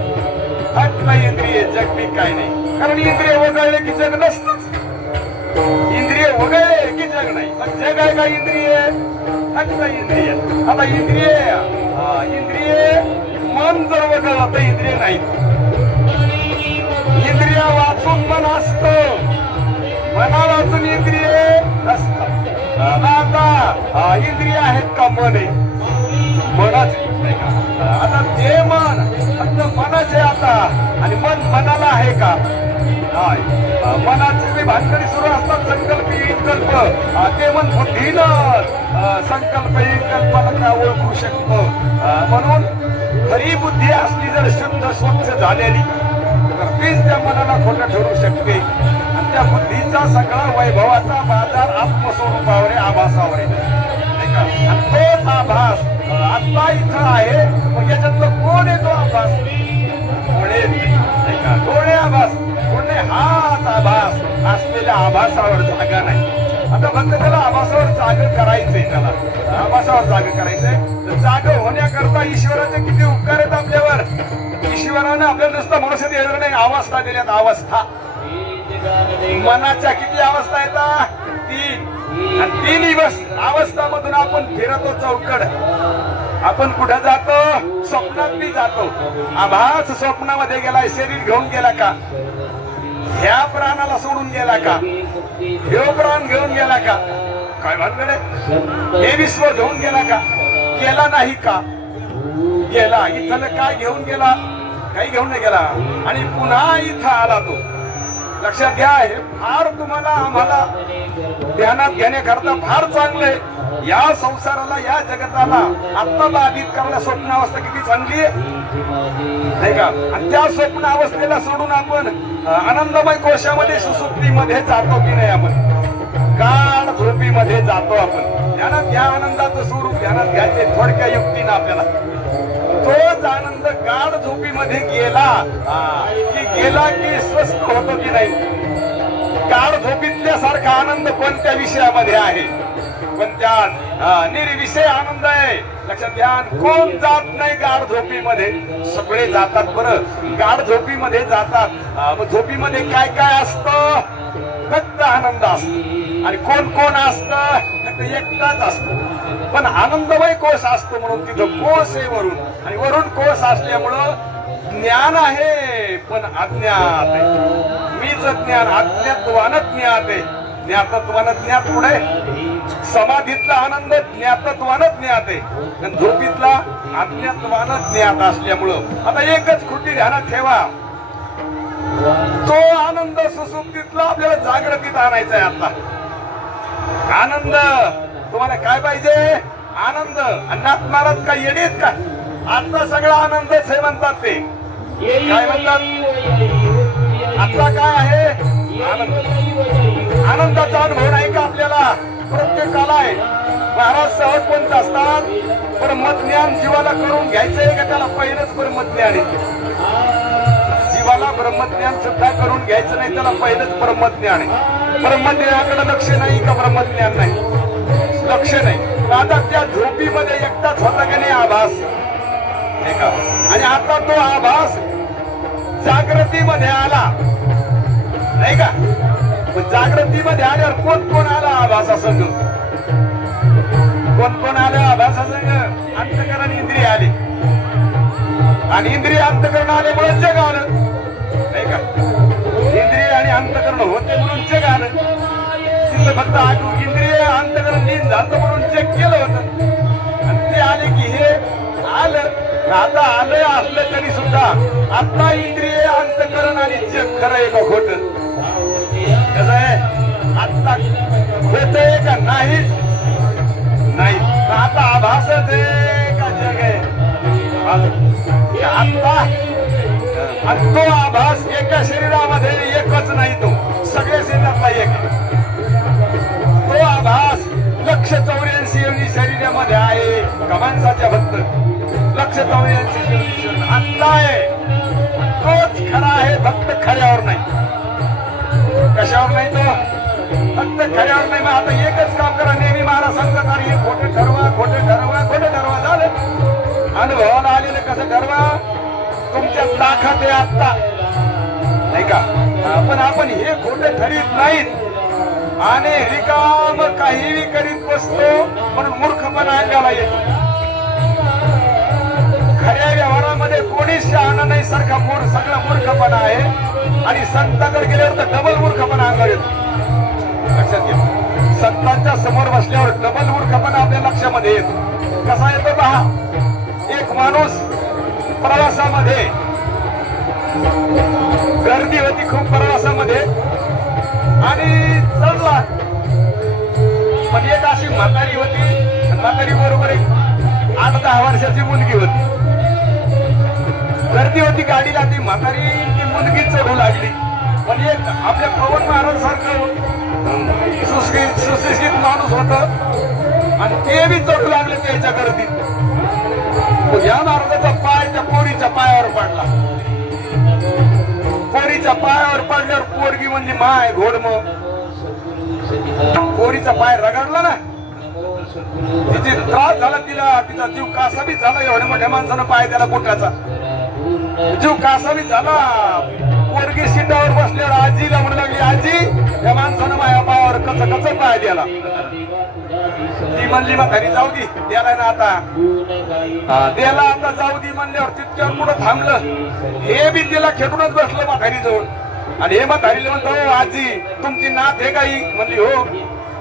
हट नाही इंद्रिय जग बी काय नाही कारण इंद्रिय वगळले की जग नसतंच. इंद्रिय वगळले की जग नाही. मग जग आहे का इंद्रिय हट नाही इंद्रिय. आता इंद्रिय मन जर वगळलं तर इंद्रिय नाही. इंद्रिय वाचून मन असतं मना वाचून इंद्रिय नसतात. आता इंद्रिय आहेत का मन आहे मनच नाही का. आता ते मन फक्त मनच आहे आता आणि मन मनाला आहे का मनाचे भानगडी सुरू असतात. संकल्प विकल्प ते मन बुद्धीनं संकल्प विकल्पाला ओळखू शकतो. म्हणून खरी बुद्धी असली जर शुद्ध स्वच्छ झालेली तर तीच त्या मनाला खोटं ठरू शकते. आणि त्या बुद्धीचा सगळा वैभवाचा बाजार आत्मस्वरूपावर आभासावर आहे का. आणि तोच आभास आता इथं आहे. मग याच्यातलं कोण आहे तो आभास डोळे नाही का. डोळे आभास कोण हाच आभास असलेल्या आभासावर जागा नाही. आता फक्त त्याला आभासावर जाग करायचंय. त्याला आभासावर जाग करायचंय. जाग होण्याकरता ईश्वराचे किती उपकार आहेत आपल्यावर. ईश्वरानं आपल्याला नुसतं मनुष्य दिलेलं नाही अवस्था दिल्यात. अवस्था मनाच्या किती अवस्था येतात 3 आणि 3 अवस्थामधून आपण फिरतो चौकड. आपण कुठे जातो स्वप्नात बी जातो. आभास स्वप्नामध्ये गेला शरीर घेऊन गेला का ह्या प्राणाला सोडून गेला का हे प्राण घेऊन गेला का काय भानगड आहे. हे विश्व घेऊन गेला का गेला नाही का गेला. इथं काय घेऊन गेला काही घेऊन नाही गेला आणि पुन्हा इथं आला तो. लक्षात घ्या हे फार तुम्हाला आम्हाला ध्यानात घेण्याकरता फार चांगलंय. या संसाराला या जगताला आत्ता बाधित करायला स्वप्नावस्था किती चांगली आहे नाही का. आणि त्या स्वप्नावस्थेला सोडून आपण आनंदमय कोशामध्ये सुसुप्तीमध्ये जातो की नाही. आपण गाढ झोपीमध्ये जातो. आपण ध्यानात घ्या आनंदाचं स्वरूप ध्यानात घ्यायचे थोडक्या युक्तीनं आपल्याला. तोच आनंद गाढ झोपीमध्ये गेला की स्वस्थ होतो की नाही. गाढ झोपीतल्यासारखा आनंद कोणत्या विषयामध्ये आहे कोणत्या निर्विषय आनंद आहे. लक्षात घ्या. कोण जात नाही गाढ झोपीमध्ये सगळे जातात. बरं गाढ झोपीमध्ये जातात. मग झोपीमध्ये काय काय असतं फक्त आनंद असतो. आणि कोण कोण असतं फक्त एकटाच असतो. पण आनंदमय कोश असतो म्हणून तिथं कोश आहे वरून आणि वरून कोश असल्यामुळं ज्ञान आहे पण अज्ञात आहे. मीच ज्ञान अज्ञात्वान ज्ञात आहे. ज्ञातत्वान ज्ञात पुढे समाधीतला आनंद ज्ञातत्वान ज्ञात आहे आणि झोपीतला अज्ञातवान ज्ञात असल्यामुळं आता एकच खुटी ध्यानात ठेवा. तो आनंद सुसुप्तीतला आपल्याला जागृतीत आणायचा आहे. आता आनंद तुम्हाला काय पाहिजे आनंद. अन्नात महाराज काय येडेत का आता सगळा आनंदच हे म्हणतात. ते काय म्हणतात आता काय आहे आनंद. आनंदाचा अनुभव नाही का आपल्याला प्रत्येकाला आहे. महाराज सहज कोणतं असतात ब्रह्मज्ञान जीवाला करून घ्यायचंय का त्याला पहिलंच ब्रह्मज्ञान आहे. जीवाला ब्रह्मज्ञान सुद्धा करून घ्यायचं नाही त्याला पहिलंच ब्रह्मज्ञान आहे. ब्रह्मज्ञानाकडे लक्ष नाही का ब्रह्मज्ञान नाही लक्ष नाही. आता त्या झोपीमध्ये एकटाच होता की नाही आभास आणि आता तो आभास जागृतीमध्ये आला नाही का. जागृतीमध्ये आल्यावर कोण कोण आला आभासासंग कोण कोण आलं आभासासंग अंतकरण इंद्रिय आले आणि इंद्रिय अंतकरण आल्यामुळे जग आलं नाही का. इंद्रिय आणि अंतकरण होते म्हणून जग आलं. तिथं फक्त इंद्रिय अंतकरण लीन झालं म्हणून जग केलं होतं आणि ते आले की हे आलं. आता आलंय असलं तरी सुद्धा आता इंद्रिय अंतकरण आणि जग खरं आहे का खोटं कसं आहे आता खोट आहे का नाहीच नाही. आता आभासच आहे का जग आहे आता. आणि तो आभास एका शरीरामध्ये एकच नाही तो सगळ्या शरीरातला एक. तो आभास 184 शरीरामध्ये माणसाच्या भक्त लक्ष आता आहे तोच खरा आहे, फक्त खऱ्यावर नाही. कशावर नाही तो फक्त खऱ्यावर नाही. मग आता एकच काम करा, नेहमी महाराज सांगतात अरे हे खोटे ठरवा, खोटे ठरवा, खोटे ठरवा. झालं अनुभवाला आलेलं कसं ठरवा, तुमच्या ताकद आहे आता नाही का. पण आपण हे खोटे ठरीत नाहीत आणि रिकाम काहीही करीत बसतो म्हणून मूर्खपणा अंगाला येतो. खऱ्या व्यवहारामध्ये कोणीच शहाणा नाही, सारखा सगळा मूर्खपणा आहे. आणि संतांकडे गेल्यावर तर डबल मूर्खपणा अंगावर येतो. लक्षात घ्या, संतांच्या समोर बसल्यावर डबल मूर्खपणा आपल्या लक्षामध्ये येतो. कसा येतो पहा, एक माणूस प्रवासामध्ये, गर्दी होती खूप प्रवासामध्ये आणि चढला, पण एक अशी म्हातारी होती, म्हातारी बरोबर एक 8-10 वर्षाची मुलगी होती. गर्दी होती गाडीला, ती म्हातारी ती मुलगी चढू लागली. पण एक आपल्या पवन महाराज सारखं सुशिक्षित माणूस होत आणि ते बी चढू लागले त्याच्या गर्दीत. या महाराजाचा पाय त्या पोरीच्या पायावर पडला. पोरीच्या पायावर पडल्यावर पोरगी म्हणजे माय घोडम, पोरीचा पाय रगडला ना, तिची त्रास झाला, तिचा जीव कासावीस झाला. एवढ्या मोठ्या माणसानं पाय त्याला बोटाचा जीव कासावीस झाला. पोरगी शिंडावर बसल्यावर आजीला म्हणू लागली, आजी या माणसानं माझ्या पायावर कच पाय द्याला. ती म्हणली मग घरी जाऊ दे, द्याला ना आता, द्याला आता जाऊ दे म्हणल्यावर तितक्यावर पुढं थांबलं. हे बी तिला खेटूनच बसलं म्हातारी जवळ. आणि हे म्हातारीला म्हणतो, आजी तुमची नात आहे काही? म्हणली हो.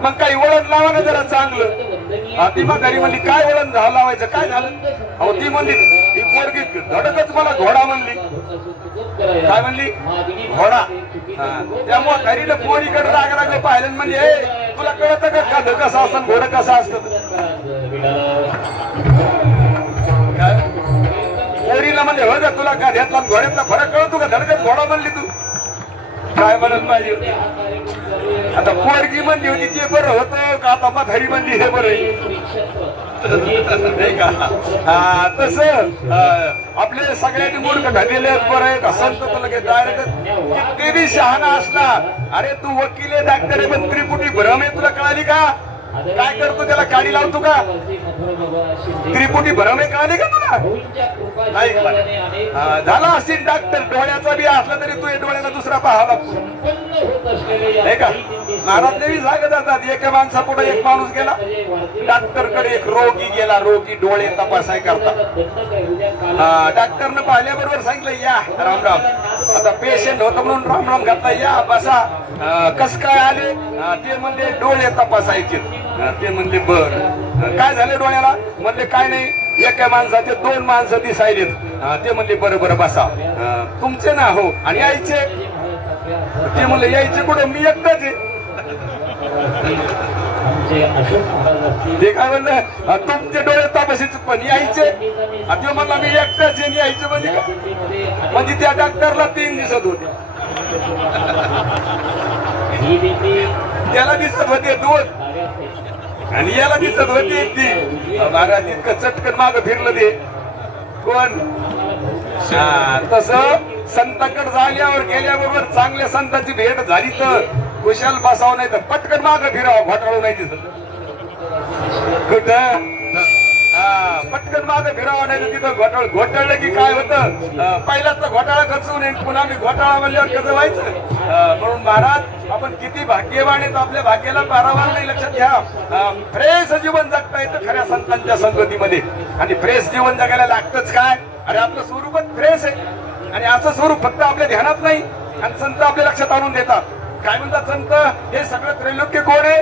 मग काही वळण लावा ना जरा चांगलं. ती म्हातारी म्हणली काय वळण लावायचं, काय झालं? अहो ती म्हणली, ती पोरगी धडकच मला घोडा म्हणली. काय म्हणली? घोडा. त्या म्हातारीला पोरीकडे राग पाहिलं म्हणजे तुला कळत का खाद कसं असतं, घोडं कसं असतं? पोरीला म्हणले हो का तुला गाड्यातला घोड्यातला फरक कळतो का? धडकत घोडा म्हणली तू. काय म्हणत पाहिजे होती आता? पोरगी म्हणली होती ते बरं होतं का आता म्हातारी म्हणली हे बरं नाही का? तस आपले सगळ्यांनी मूर्ख ढालेले बरं आहे का? संत तुला डायरेक्ट ते बी शहाणा असला, अरे तू वकील आहे, डॉक्टर आहे, पण त्रिपुटी भ्रम आहे, तुला कळाली का? काय करतो त्याला काडी लावतो का? त्रिपुटी भ्रम आहे, कळाली का तुला? नाही झाला असेल डॉक्टर, डोळ्याचा बी असला तरी तू डोळ्याला दुसरा पाहावा नाही का? महाराज देवी सांगत जातात, एका माणसापुढे एक माणूस गेला डॉक्टरकडे, एक रोगी गेला, रोगी डोळे तपासाय करता. डॉक्टरनं पाहिल्याबरोबर सांगितलं या राम राम. आता पेशंट होतं म्हणून राम राम घातला, या बसा. कस काय आले? ते म्हणले डोळे तपासायचे. ते म्हणले बर काय झाले डोळ्याला? म्हणले काय नाही, एका माणसाचे 2 माणसं दिसायलेत. ते म्हणले बरं बरं बसा. तुमचे ना? हो. आणि यायचे? ते म्हणले यायचे कुठं, मी एकटाच आहे. ते काय म्हणलं, तुमचे डोळे तपासायचे पण यायचे? ते म्हणला मी एकटाच आहे, यायचे म्हणजे त्या डॉक्टरला 3 दिसत होते, त्याला दिसत होते 2 आणि याला दिसत होती 3. महाराज इतकं चटकन मागं फिरलं ते कोण? तस संतांकडे झाल्यावर गेल्याबरोबर चांगल्या संतांची भेट झाली तर कुशाल बसावं, नाही तर पटकन मागं फिरावं, घोटाळू नाही दिसत कुठं. पटकन मागं फिरावं, नाही तर तिथं घोटाळलं की काय होतं, पहिलाच घोटाळा खचवून पुन्हा मी घोटाळा म्हणल्यावर कसं व्हायचं? म्हणून महाराज आपण किती भाग्यवान आहेत, आपल्या भाग्याला पारावार नाही. लक्षात घ्या, फ्रेश जीवन जगता येतं खऱ्या संतांच्या संगतीमध्ये. आणि फ्रेश जीवन जगायला लागतच काय? अरे आपलं स्वरूपच फ्रेश आहे आणि असं स्वरूप फक्त आपल्या ध्यानात नाही आणि संत आपल्या लक्षात आणून देतात. काय म्हणतात संत? हे सगळं त्रैलोक्य कोण आहे?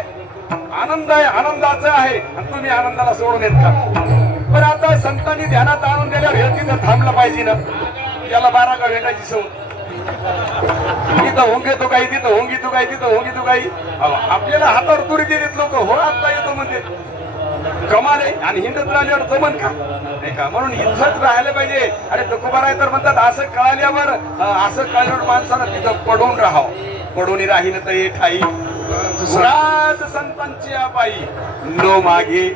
आनंद आहे, आनंदाचं आहे आणि तुम्ही आनंदाला सोडून येत का? पण आता संतांनी ध्यानात आणून दिल्यावर हे तिथं थांबलं पाहिजे ना. याला 12 का भेटायची सवय. तिथं होंगे तो काही, तिथं होंगी तू काही, तिथं होंगी तू काही. आपल्याला हातावर तुरी देत लोक, हो आता येतो म्हणते, कमाल आहे. आणि हिंदत राहिल्यावर जमन का? नाही का? म्हणून इथंच राहायला पाहिजे. अरे तुकोबा आहे तर म्हणतात असं कळाल्यावर, असं कळल्यावर माणसानं तिथं पडून राहावं. पडून राहील तर ठाई राज संतांची पायी, नो मागे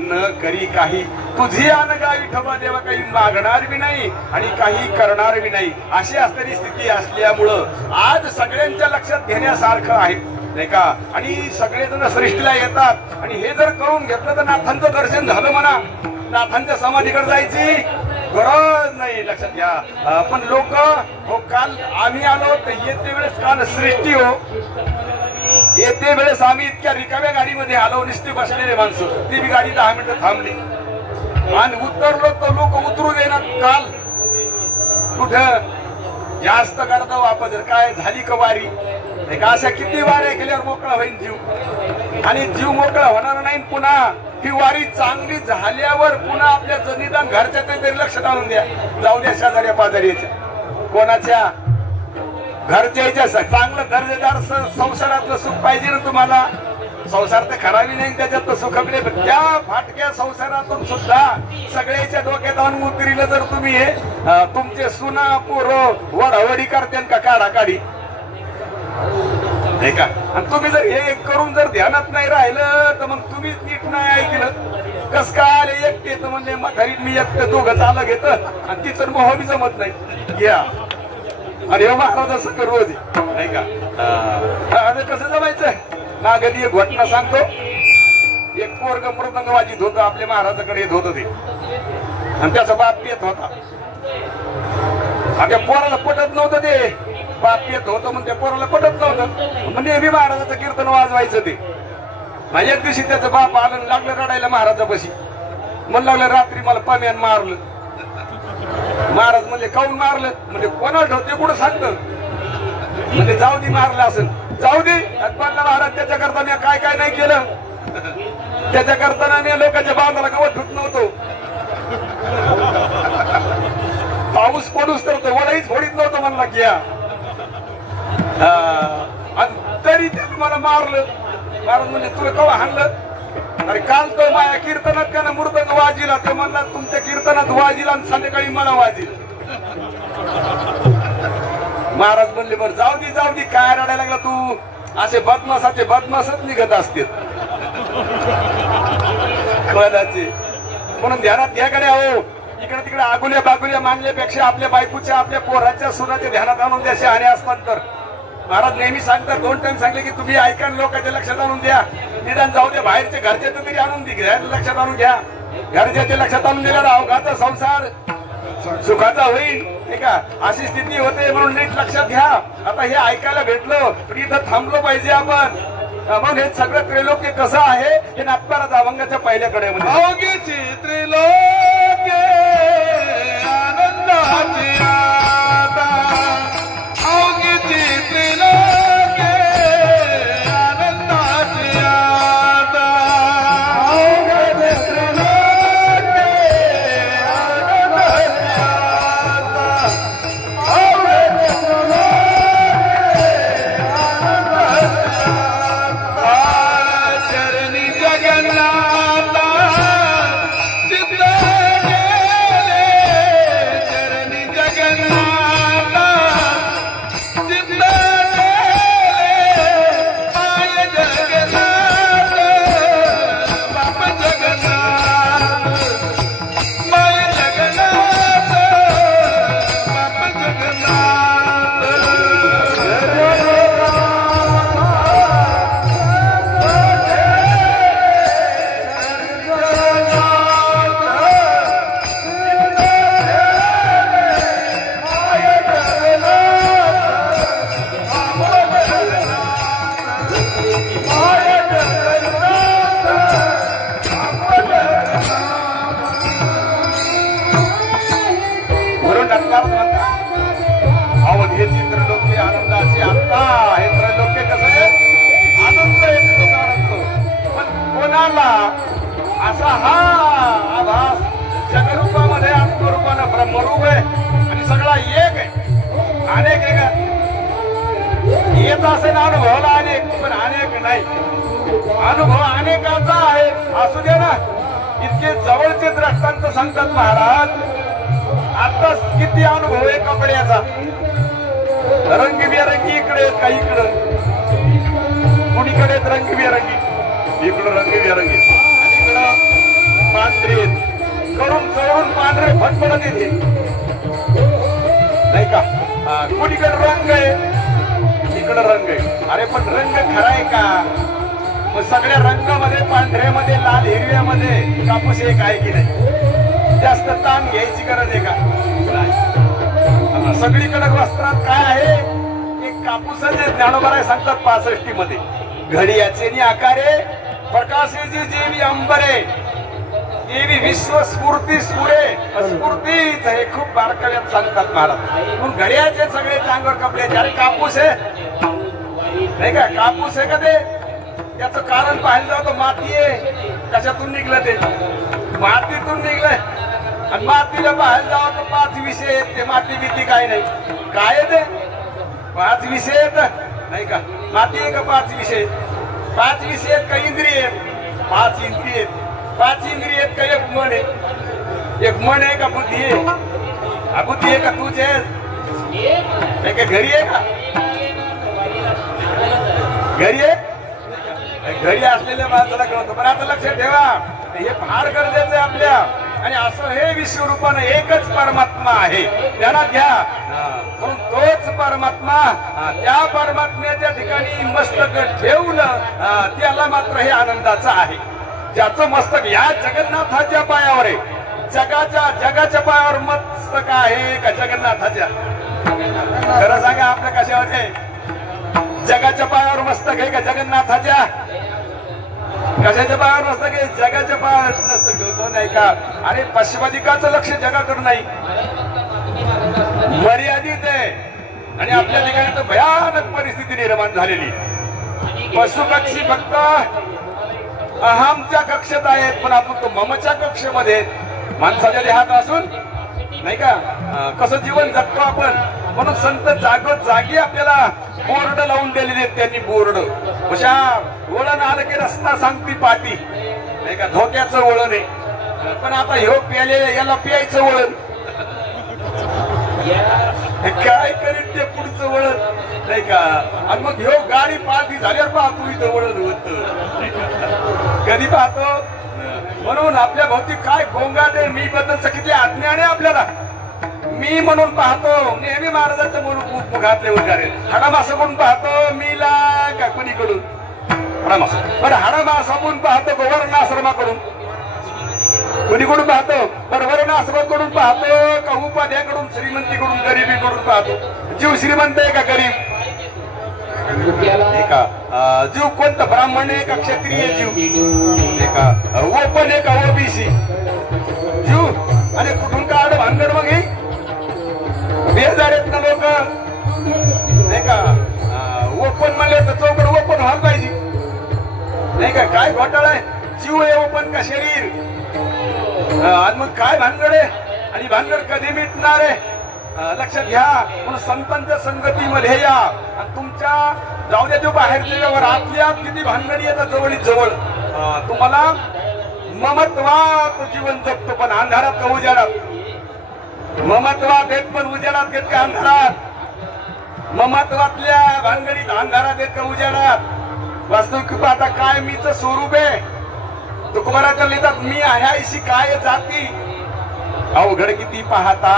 न करी काही, तुझी अनगा विठोबा देवा काही मागणार बी नाही आणि काही करणार बी नाही, अशी असणारी स्थिती असल्यामुळं आज सगळ्यांच्या लक्षात घेण्यासारखं आहे नाही का. आणि सगळेजण सृष्टीला येतात आणि हे जर करून घेतलं तर नाथांचं दर्शन झालं म्हणा. नाथांच्या समाधीकडे जायची गरज नाही, लक्षात घ्या. पण लोक हो काल आम्ही आलो तर येते वेळेस काल सृष्टी हो येते वेळेस आम्ही इतक्या रिकाम्या गाडीमध्ये आलो, नुसती बसलेले माणसं, ती बी गाडी 10 मिनिटं थांबली आणि उतरलो तर लोक उतरू देणार. काल कुठं जास्त करता वापर काय झाली का वारी, अशा किती वाऱ्या केल्यावर मोकळा होईल जीव, आणि जीव मोकळा होणार नाही. पुन्हा ही वारी चांगली झाल्यावर पुन्हा आपल्या निदान घरच्या तरी लक्षात आणून द्या. जाऊ द्या शेजाऱ्या पाजाऱ्याच्या, कोणाच्या घरच्या चांगलं दर्जेदार संसारातलं सुख पाहिजे ना तुम्हाला. संसार तर खराबी नाही, त्याच्यात सुख नाही, पण त्या फाटक्या संसारातून सुद्धा सगळ्याच्या डोक्यात आणून उतरीलं जर तुम्ही तुमचे सुना पोरं वडवडी करते का काढाकाढी नाही का. आणि तुम्ही जर हे करून जर ध्यानात नाही राहिलं तर मग तुम्ही नीट नाही ऐकलं. कस काय आले एकटे तर म्हणजे म्हातारी मी एकटं दोघं चाललं घेत आणि तिचं मोह बी जमत नाही घ्या. आणि हे महाराज असं करू नाही का. कसं जमायचं ना, कधी एक घटना सांगतो. एक पोरग मृदंग वाजित होतं, आपल्या महाराजाकडे येत होतं ते, आणि त्याचा बाप येत होता. त्या पोराला पटत नव्हतं, ते बाप येत होतं म्हणून त्या पोराला पटत नव्हतं. म्हणजे मी महाराजाचं कीर्तन वाजवायचं ते. एक दिवशी त्याचा बाप आलं, लागलं रडायला महाराजापाशी. म्हणू लागलं रात्री मला पाम्यान मारलं. महाराज म्हणजे काऊन मारलं, म्हणजे कोणाला ठेवते कुठं सांगतं, म्हणजे जाऊ दे मारलं असेल जाऊ दे. म्हणला महाराज त्याच्या करता मी काय काय नाही केलं, त्याच्या करताना मी लोकांच्या बांधाला गवत ठुत नव्हतो, पाऊस पडूस तर वडीच फोडीत नव्हतं म्हणला घ्या. तरी त्याने मला मारलं. महाराज म्हणजे तुला कवा हाणलं, अरे काल तो माझ्या कीर्तनात का ना मृदंग वाजिला, ते म्हणला तुमच्या कीर्तनात वाजिला आणि संध्याकाळी मला वाजिल. महाराज म्हणले बरं जाऊ दे काय रडायला लागला तू, असे बदमासाचे बदमासच निघत असतील कदाचे. म्हणून ध्यानात घ्या कडे हो. इकडे तिकडे आगुल्या बागुल्या मानल्यापेक्षा आपल्या बायकोच्या आपल्या पोराच्या सुनाच्या ध्यानात आणून द्या. शहाणे असतात तर महाराज नेहमी सांगतात, 2 टाइम सांगले की तुम्ही ऐका, लोकांच्या लक्षात आणून द्या. निदान जाऊ द्या बाहेरचे घरचे तरी आणून द्या, लक्षात आणून घ्या. घरच्याच्या लक्षात आणून दिल्यावर अवघाचा संसार सुखाचा होईल नाही का. अशी स्थिती होते, म्हणून नीट लक्षात घ्या. आता हे ऐकायला भेटलं पण इथं थांबलो पाहिजे आपण. मग हे सगळं त्रैलोक्य कसं आहे हे नाथपारात अभंगाच्या पहिल्याकडे म्हणजे त्रैलोक्य आनंदाची आता, अवघीची त्रैलोक्य आनंदाची आता, अवघे त्रैलोक्य आनंदाची आता, अवघे चरणी जगन्नाथ चित्त गेले, चरणी जगन्नाथ चित्त गेले, माय जगन्नाथ बाप जगन्नाथ, माय जगन्नाथ बाप जगन्नाथ. अवधी त्रैलोक्य आनंदाची आता. हे त्रैलोक्य कसं आहे, आनंद येतो आनंद. पण कोणाला असा हा आभास जगरूपामध्ये आत्मरूपानं ब्रह्मरूप आहे आणि सगळा एक आहे, अनेक आहे का. येत असेल अनुभवाला अनेक, पण अनेक नाही. अनुभव अनेकाचा आहे, असू दे ना. इतके जवळचे दृष्टांत सांगतात महाराज. आता किती अनुभव आहे कपड्याचा, रंगबिरंगी इकडे काही इकडं, कुणीकडे रंगबिरंगी, इकडं रंगबिरंगी आणि इकडं पांढरे करून चळून पांढरे फटफडत येते नाही का. कोणीकडे रंग आहे इकडे रंग आहे. अरे पण रंग खरा आहे का. मग सगळ्या रंगामध्ये पांढऱ्यामध्ये लाल हिरव्यामध्ये कापूस एक आहे की नाही. जास्त ताण घ्यायची गरज आहे का. सगळीकडे वस्त्रात काय आहे एक कापूसाचे ज्ञानोबा सांगतात 65 मध्ये घडियाचे आकारे प्रकाशेची जेवी अंबरे देवी विश्व स्फूर्ती स्फुरे स्फूर्तीच हे खूप बारकाव्यात सांगतात महाराज. म्हणून घड्याचे सगळे चांगवर कपड्याचे. अरे कापूस आहे नाही का. कापूस आहे का ते त्याचं कारण पाहिलं जातं माती आहे. कशातून निघलं ते मातीतून निघलंय. आणि मातीला पाहायला जावं तर 5 विषय आहेत. ते माती भीती काय नाही काय ते 5 विषय आहेत नाही का. माती आहे का 5 विषय 5 विषय आहेत का इंद्रिय आहेत 5 इंद्रिय आहेत. 5 इंद्रिय आहेत का एक मन आहे. एक मन आहे का बुद्धी आहे. बुद्धी आहे का तूच आहे का घरी आहे का घरी आहे. घरी असलेल्या माणसाला कळतं. पण आता लक्षात ठेवा हे फार गरजेचं आहे आपल्या. आणि असं हे विश्वरूपानं एकच परमात्मा आहे त्याला घ्या. म्हणून तोच परमात्मा त्या परमात्म्याच्या ठिकाणी मस्तक ठेवलं त्याला मात्र हे आनंदाचं आहे. ज्याचं मस्तक या जगन्नाथाच्या पायावर आहे. जगाच्या पायावर मस्तक आहे का जगन्नाथाच्या. खरं सांगा आपल्या कशावर आहे. जगाच्या पायावर मस्तक आहे का जगन्नाथाच्या. कशाच्या पायावर मस्तक आहे जगाच्या पायावर मस्तक होतो नाही का. अरे पशुपदिकाचं लक्ष जगाकडे नाही मर्यादित आहे. आणि आपल्या ठिकाणी तर भयानक परिस्थिती निर्माण झालेली. पशुपक्षी फक्त अहमच्या कक्षेत आहेत पण आपण तो ममच्या कक्षेमध्ये माणसाच्या देहात असून नाही का कसं जीवन जगतो आपण. म्हणून संत जागी आपल्याला बोर्ड लावून दिलेले आहेत त्यांनी. बोर्ड अशा वळण आलं की रस्ता सांगती पाटी नाही का. धोक्याचं वळण आहे. पण आता ह्यो प्याले याला प्यायचं वळण काय करीत ते पुढचं वळण नाही का. आणि मग ह्यो गाडी पाठी झाल्यावर पाहतो इथं वळण होत कधी पाहतो. म्हणून आपल्या भोवती काय गोंगाट आहे. मी बद्दलचं किती अज्ञान आहे आपल्याला. मी म्हणून पाहतो नेहमी महाराजांच्या मुखातले उद्गार आहेत. हाडामासा म्हणून पाहतो मीला का कुणीकडून हाडामासा. बरं हाडामासा म्हणून पाहतो वर्णाश्रमाकडून कुणीकडून पाहतो. बरं वर्णाश्रमाकडून पाहतो का उपाध्याकडून श्रीमंतीकडून गरिबीकडून पाहतो. जीव श्रीमंत आहे का गरीब का. जीव कोणता ब्राह्मण आहे का क्षत्रिय जीव का ओपन आहे का ओबीसी जीव. आणि कुठून का आड भानगड मग हे बेजार आहेत ना लोक नाही का. ओपन म्हणले तर चौकड ओपन व्हायला पाहिजे नाही का. काय घोटाळा आहे. जीव आहे ओपन का शरीर. आणि मग काय भानगड आहे. आणि भानगड कधी मिटणार आहे लक्षात घ्या. म्हणून संतांच्या संगतीमध्ये या. आणि तुमच्या जाऊ द्या जो बाहेरच्या जवळ आतल्या किती भानगडी येतात जवळीत जवळ. तुम्हाला ममत्वात जीवन जगतो पण अंधारात का उजाडात. ममत्वात येत पण उजाडात येत का अंधारात. ममत्वातल्या भानगडीत अंधारात येत का उजाडात. वास्तविक आता काय मीच स्वरूप आहे. तुकोबाराच्या लिहितात मी आहे काय जाती अवघड किती पाहता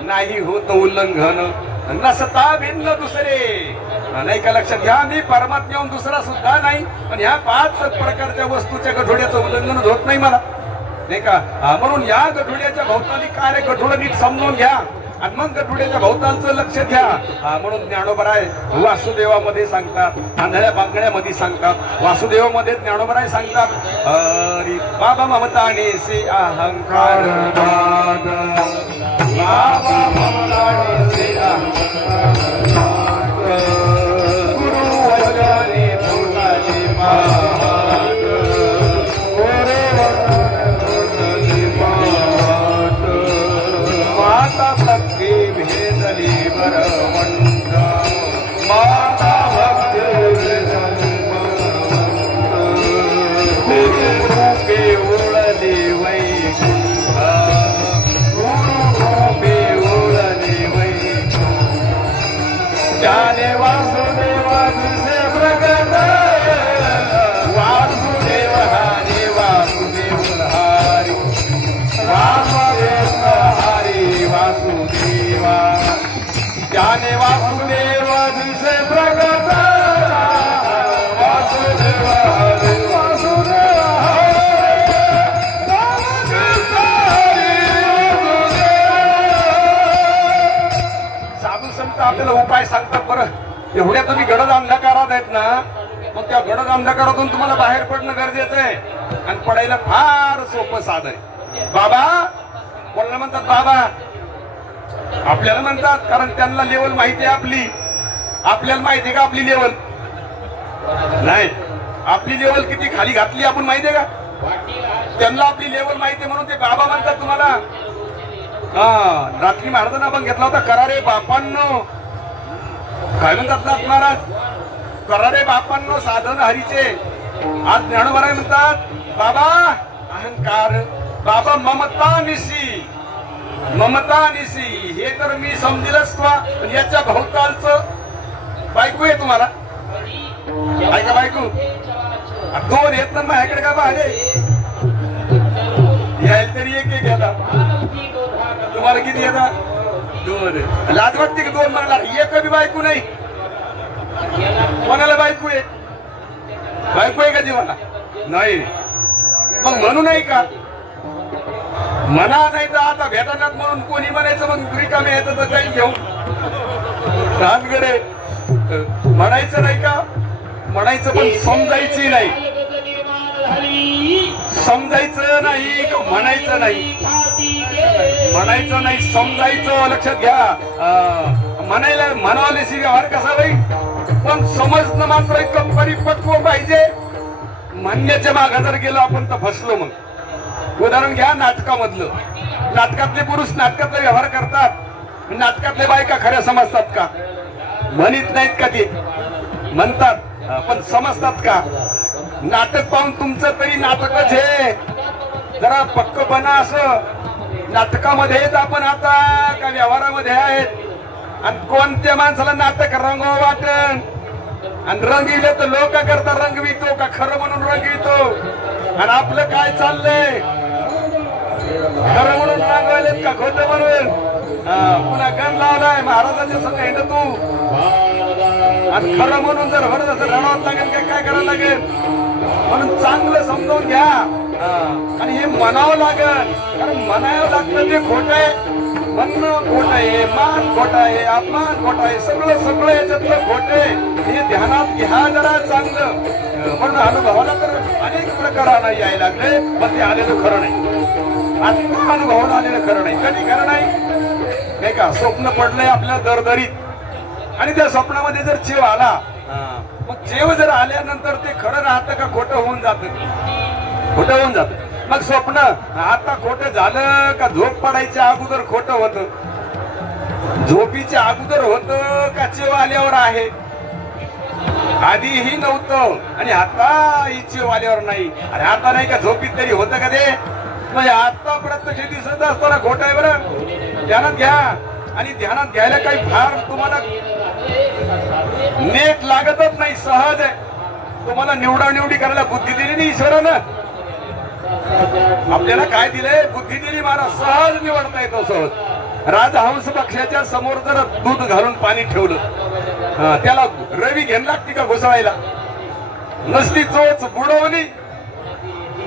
नाही होत उल्लंघन नसता भिन्न दुसरे नाही का. लक्षात घ्या मी परमात्म्याहून दुसरा सुद्धा नाही. पण ह्या 5 प्रकारच्या वस्तूच्या गठोड्याचं उल्लंघन होत नाही मला नाही का. म्हणून या गठोड्याच्या भोवताली काय गठोडं नीट समजून घ्या. आणि मग गठोड्याच्या भोवतालचं लक्ष घ्या. म्हणून ज्ञानोबराय वासुदेवामध्ये सांगतात आंधळ्या बांगड्यामध्ये सांगतात. वासुदेवामध्ये ज्ञानोबराय सांगतात हरी बाबा ममताने से अहंकार बाबा ममताने से गुरु वचने भूताने माता भक्ती भेदली बरवंत माता भक्ती रूपे उडली वैकुंठ रूपे उडली वैकुंठ ज्याने वासुदेवा दिसे प्रगट वासुदेव हरी वासुदेव हरी आपल्याला उपाय सांगतात बरं. एवढ्या तुम्ही गडद अंधकारात आहेत ना, मग त्या गडद अंधकारातून तुम्हाला बाहेर पडणं गरजेचं आहे. आणि पडायला फार सोपं साधं आहे. बाबा कोणाला म्हणतात बाबा? आपल्याला म्हणतात, कारण त्यांना लेवल माहिती आहे आपली. आपल्याला माहिती आहे का आपली लेवल? नाही. आपली लेवल किती खाली घातली आपण माहिती आहे का? त्यांना आपली लेवल माहिती आहे म्हणून ते बाबा म्हणतात तुम्हाला. रात्री महाराजांना आपण घेतला होता, करा रे बापांनो. काय म्हणतात नाथ महाराज? करा रे बापांनो साधन हरीचे. आज ज्ञानोबा म्हणतात बाबा अहंकार, बाबा ममता निशी, ममता निशी. हे तर मी समजेलच तुला. याच्या भोवतालचं बायको आहे तुम्हाला. ऐका बायको दोन येत ना माझ्याकडे का पाहिले यायला तरी एक एक येतात. तुम्हाला किती येतात? दोन. लाज वाटते की दोन म्हणला? एक बी बायको नाही. कोणाला बायको आहे? बायको आहे का जीवाला? नाही. मग म्हणू नाही का? म्हणा नाही तर आता भेटणार म्हणून कोणी म्हणायचं मग रिकामे येतं तर काही घेऊन राजगडे म्हणायचं नाही का? म्हणायचं पण समजायची नाही. समजायचं नाही का म्हणायचं नाही? म्हणायचं नाही समजायचं. लक्षात घ्या. म्हणायला म्हणावल्याशी व्यवहार कसा बाई, पण समजणं मात्र एकदम परिपक्व पाहिजे. म्हणण्याच्या मागे जर गेलो आपण तर फसलो. मग उदाहरण घ्या नाटकामधलं. नाटकातले पुरुष नाटकातले व्यवहार करतात, नाटकातले बायका खऱ्या समजतात का? म्हणत नाहीत का? ते म्हणतात पण समजतात का? नाटक पाहून तुमचं तरी नाटकच आहे. जरा पक्क बना. असं नाटकामध्ये आपण आता का व्यवहारामध्ये आहेत. आणि कोणत्या माणसाला नाटक रंगव वाटण आणि रंगविले तर लोक करता रंगवितो का खरं म्हणून रंगवितो. आणि आपलं काय चाललंय? खरं म्हणून रंगवायलेत का खोटं म्हणून? पुन्हा गण लावलाय महाराजांच्या संग हिंड तू. आणि खरं म्हणून जर भरत असं रडावं लागेल का काय करावं लागेल? म्हणून चांगलं समजावून घ्या. आणि हे म्हणावं लागेल. कारण म्हणावं लागतं ते खोटं आहे. म्हणणं खोटं आहे, मान खोटा आहे, अपमान खोटा आहे, सगळं सगळं याच्यातलं खोटं आहे. हे ध्यानात घ्या जरा चांगलं. म्हणून अनुभवाला तर अनेक प्रकारांना यायला लागले, पण ते आलेलं खरं नाही. आता अनुभवाला आलेलं खरं नाही. कधी खरं नाही हे का? स्वप्न पडलंय आपल्या दरदरीत आणि त्या स्वप्नामध्ये जर चेव आला, मग चेव जर आल्यानंतर ते खरं राहतं का खोटं होऊन जातं? खोटं होऊन जातं. मग स्वप्न आता खोटं झालं का झोप पडायच्या अगोदर खोटं होतं? झोपीच्या अगोदर होतं का चेव आल्यावर आहे? आधीही नव्हतं आणि आता ही चेव आल्यावर नाही. अरे आता नाही का झोपीत तरी होतं का ते? म्हणजे आता प्रत्यक्ष दिसत असताना खोटं आहे. बरं ध्यानात घ्या. आणि ध्यानात घ्यायला काही फार तुम्हाला नेट लागतच नाही. सहज आहे. तुम्हाला निवडानिवडी करायला बुद्धी दिली नाही ईश्वरानं. आपल्याला काय दिलंय? बुद्धी दिली. महाराज सहज निवडता येतो. सहज. राजहंस पक्षाच्या समोर जर दूध घालून पाणी ठेवलं, त्याला रवी घ्यायला लागते का घुसळायला? नसती. चोच बुडवली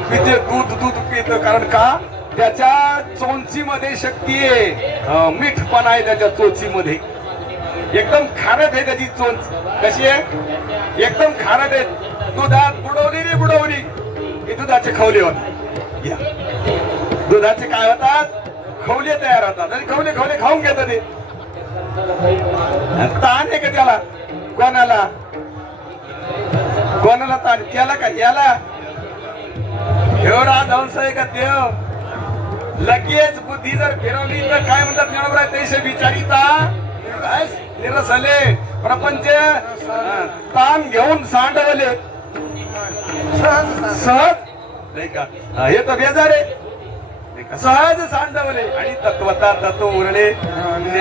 पिते दूध. दूध पित. कारण का? त्याच्या चोचीमध्ये शक्ती आहे. मीठपणा आहे त्याच्या चोचीमध्ये. एकदम खारट आहे त्याची चोच. कशी आहे? एकदम खारट आहे. दुधात बुडवली रे बुडवली की दुधाचे खवले होतात. दुधाचे काय होतात? खवले तयार होतात. आणि खवले खवले खाऊन घेतात. ते ताण आहे का त्याला? कोणाला? कोणाला ताण? त्याला का? याला एवढा ध्वंस आहे का देव? लगेच बुद्धी जर फिरवली तर काय म्हणतात ज्ञानोबा? तैसे विचारिता निरसले प्रपंच ताण घेऊन सांडवले. सहज नाही का? हे तर बेजार आहे. सहज सांडवले आणि तत्वता तत्व उरले.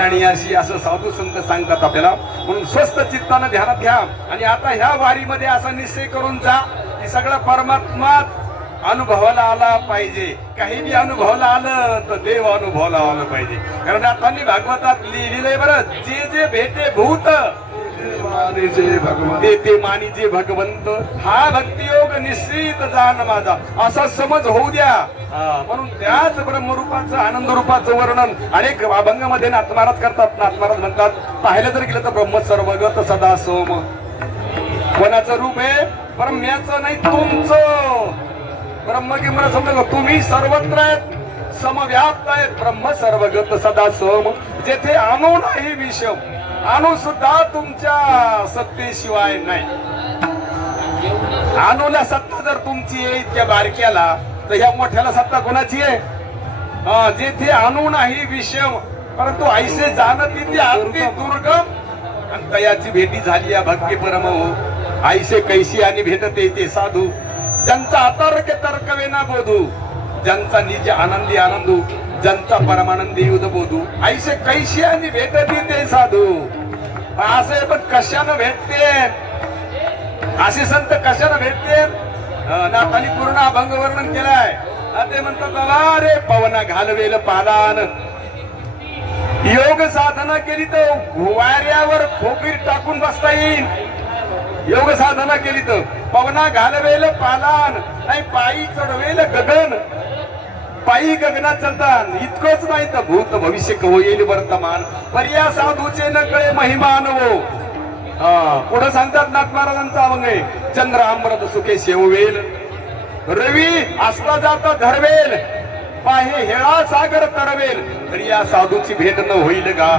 आणि अशी असं साधू संत सांगतात आपल्याला. म्हणून स्वस्त चित्तानं ध्यानात घ्या. आणि आता ह्या वारीमध्ये असा निश्चय करून जा की सगळं परमात्मा अनुभवाला आला पाहिजे. काही बी अनुभवाला आलं तर देव अनुभवाला आलं पाहिजे. कारण आता भागवतात लिहिलंय बरं, जे जे भेटे भूत मानिजे भगवंत ते मानिजे भगवंत हा भक्तियोग निश्चित जाण माझा असा समज होऊ द्या. म्हणून त्याच ब्रह्मरूपाचं आनंद रूपाचं वर्णन अनेक अभंगामध्ये नाथ महाराज करतात. नाथ महाराज म्हणतात पाहिलं जर गेलं तर ब्रह्म सर्वगत सदा सोम. कोणाचं रूप आहे? ब्रह्म्याचं नाही, तुमचं. ब्रह्म की मला समजा तुम्ही सर्वत्र आहेत, समव्याप्त आहेत. ब्रह्म सर्वगत सदा सोम. जेथे अणु नाही विषम, अणु सुद्धा तुमच्या सत्तेशिवाय नाही. अणुला सत्ता जर तुमची आहे इतक्या बारक्याला, तर ह्या मोठ्याला सत्ता कोणाची आहे? जेथे अणु नाही विषम, परंतु ऐसे जाणत तिथे अगदी दुर्गम. आणि तयाची भेटी झाली या भक्ती परम हो. ऐसे कैसी आणि भेटते ते साधू, ज्यांचा अतर्क तर्क वेना बोधू, ज्यांचा निज आनंदी आनंदू, ज्यांचा परमानंदी युद्ध बोधू. ऐसे कैशी आणि भेटते ते साधू. असे पण कशानं भेटते? असे संत कशानं भेटते? नाथांनी पूर्ण अभंग वर्णन केलाय. ते म्हणतात बाबा रे पवना घालवेल पादान, योग साधना केली तर वाऱ्यावर खोकीर टाकून बसता येईल. योग साधना केली तर पवना घालवेल पालान, नाही पायी चढवेल गगन. पायी गगनात चढतान. इतकंच नाही तर भूत भविष्य होईल वर्तमान, पर्या साधूचे न कळे महिमान हो. पुढे सांगतात नाथ महाराजांचा अभंग आहे. चंद्र अमृत सुखे शेववेल, रवी असता जाता धरवेल, पाहे हेळा सागर तरवेल, तरी या साधूची भेट न होईल का?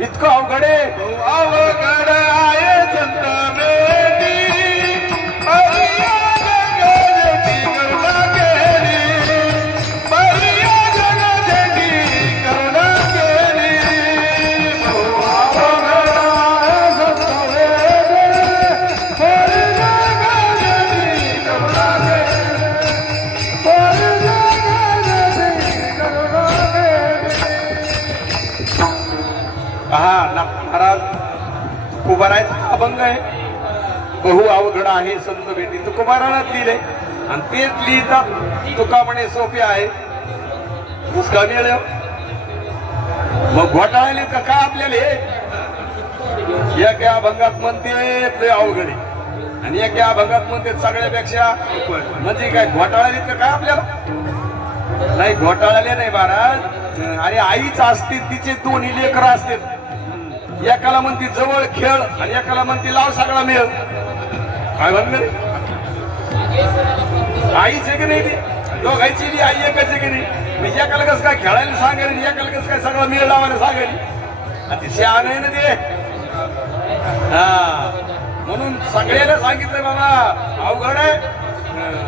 इतकं अवघड आहे. अवघड आहे संत भेटी, महाराज तुकोबारायचा अभंग आहे. बहु अवघड आहे संत भेटी, तुकोबारानं लिहिले आणि तेच लिहितात. तुका म्हणे सोपे आहे, उसका मिळेल. मग घोटाळले का काय आपल्याला? एक या अभंगात म्हणते ते अवघड आहे आणि एक या अभंगात म्हणते सगळ्यापेक्षा. म्हणजे काय घोटाळले का काय आपल्याला? नाही, घोटाळले नाही महाराज. आणि आईच असते, तिचे दोन्ही लेकर असते. एकाला म्हणती जवळ खेळ आणि एकाला म्हणती लाव सगळा मेळ. काय म्हणलं? आईच आहे की नाही? ती दोघांची आई एकच आहे की नाही? एकाला कसं काय खेळायला सांगेल, एकाला कसं काय सगळा मेळ लावायला सांगेल. अतिशय आहे ना ते. म्हणून सगळ्याला सांगितलं बाबा अवघड आहे,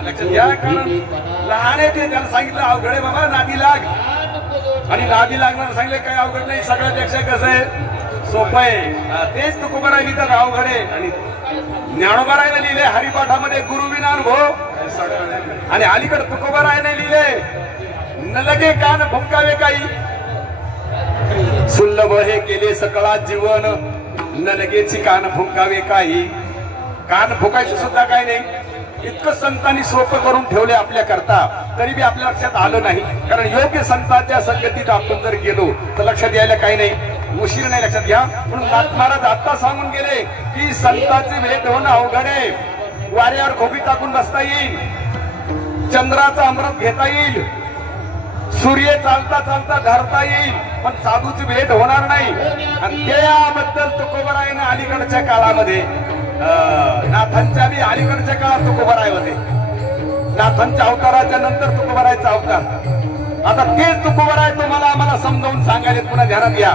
लक्षात घ्या. कारण लहान आहे ते, त्याला सांगितलं अवघड आहे बाबा, नादी लाग. आणि नादी लागणार सांगले काय अवघड नाही, सगळ्यापेक्षा कसं आहे सोपं आहे. तेच तुकोबाराय लिहितात अवघड आहे. आणि ज्ञानोबारायला लिहिले हरिपाठामध्ये गुरुविना अनुभव. आणि अलीकडे तुकोबारायने लिहिले न लगे कान फुंकावे काही, सुलभ हे केले सकळा जीवन, न लगेची कान फुंकावे काही. कान फुकायचं सुद्धा काही नाही. इतकं संतांनी सोपं करून ठेवले आपल्या करता, तरी बी आपल्या लक्षात आलं नाही. कारण योग्य संतांच्या संगतीत आपण जर गेलो तर लक्षात यायला काही नाही, उशीर नाही. लक्षात घ्या. म्हणून नाथ महाराज आता सांगून गेले की संतांची भेट होणं अवघड आहे. वाऱ्यावर खोबी टाकून बसता येईल, चंद्राचा अमृत घेता येईल, सूर्य चालता चालता धरता येईल, पण साधूची भेट होणार नाही. आणि त्याबद्दल तुकोबारायने अलीकडच्या काळामध्ये, नाथांच्या बी अलीकडच्या काळात तुकोबाराय होते. नाथांच्या अवताराच्या नंतर तुकोबारायचा अवतार. आता तेच तुकोबाराय तुम्हाला आम्हाला समजावून सांगायला पुन्हा ध्यानात घ्या.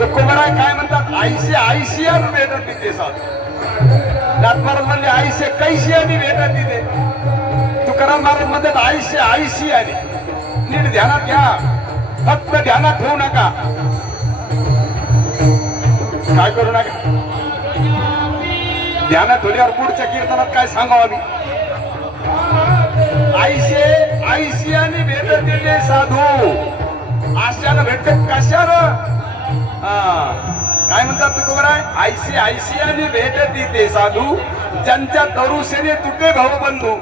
तुकोबाराय काय म्हणतात? आईशी आईशियान भेटत तिथे साधू. नाथ महाराज म्हणले आईशे कैशियानी भेटत तिथे. तुकाराम महाराज म्हणतात आईशे आईशियानी. नीट ध्यानात घ्या, फक्त ध्यानात ठेवू नका, काय करू नका. ध्यानात ठेवल्यावर पुढच्या कीर्तनात काय सांगावं आम्ही? आईशे आईशियानी भेटत तिथे साधू. आशानं भेटत कशानं? काय म्हणतात तुकोबाराय? आईशी आईशियानी भेटत तिथे साधू, ज्यांच्या तरुसेने तुटे भाऊ बंधू.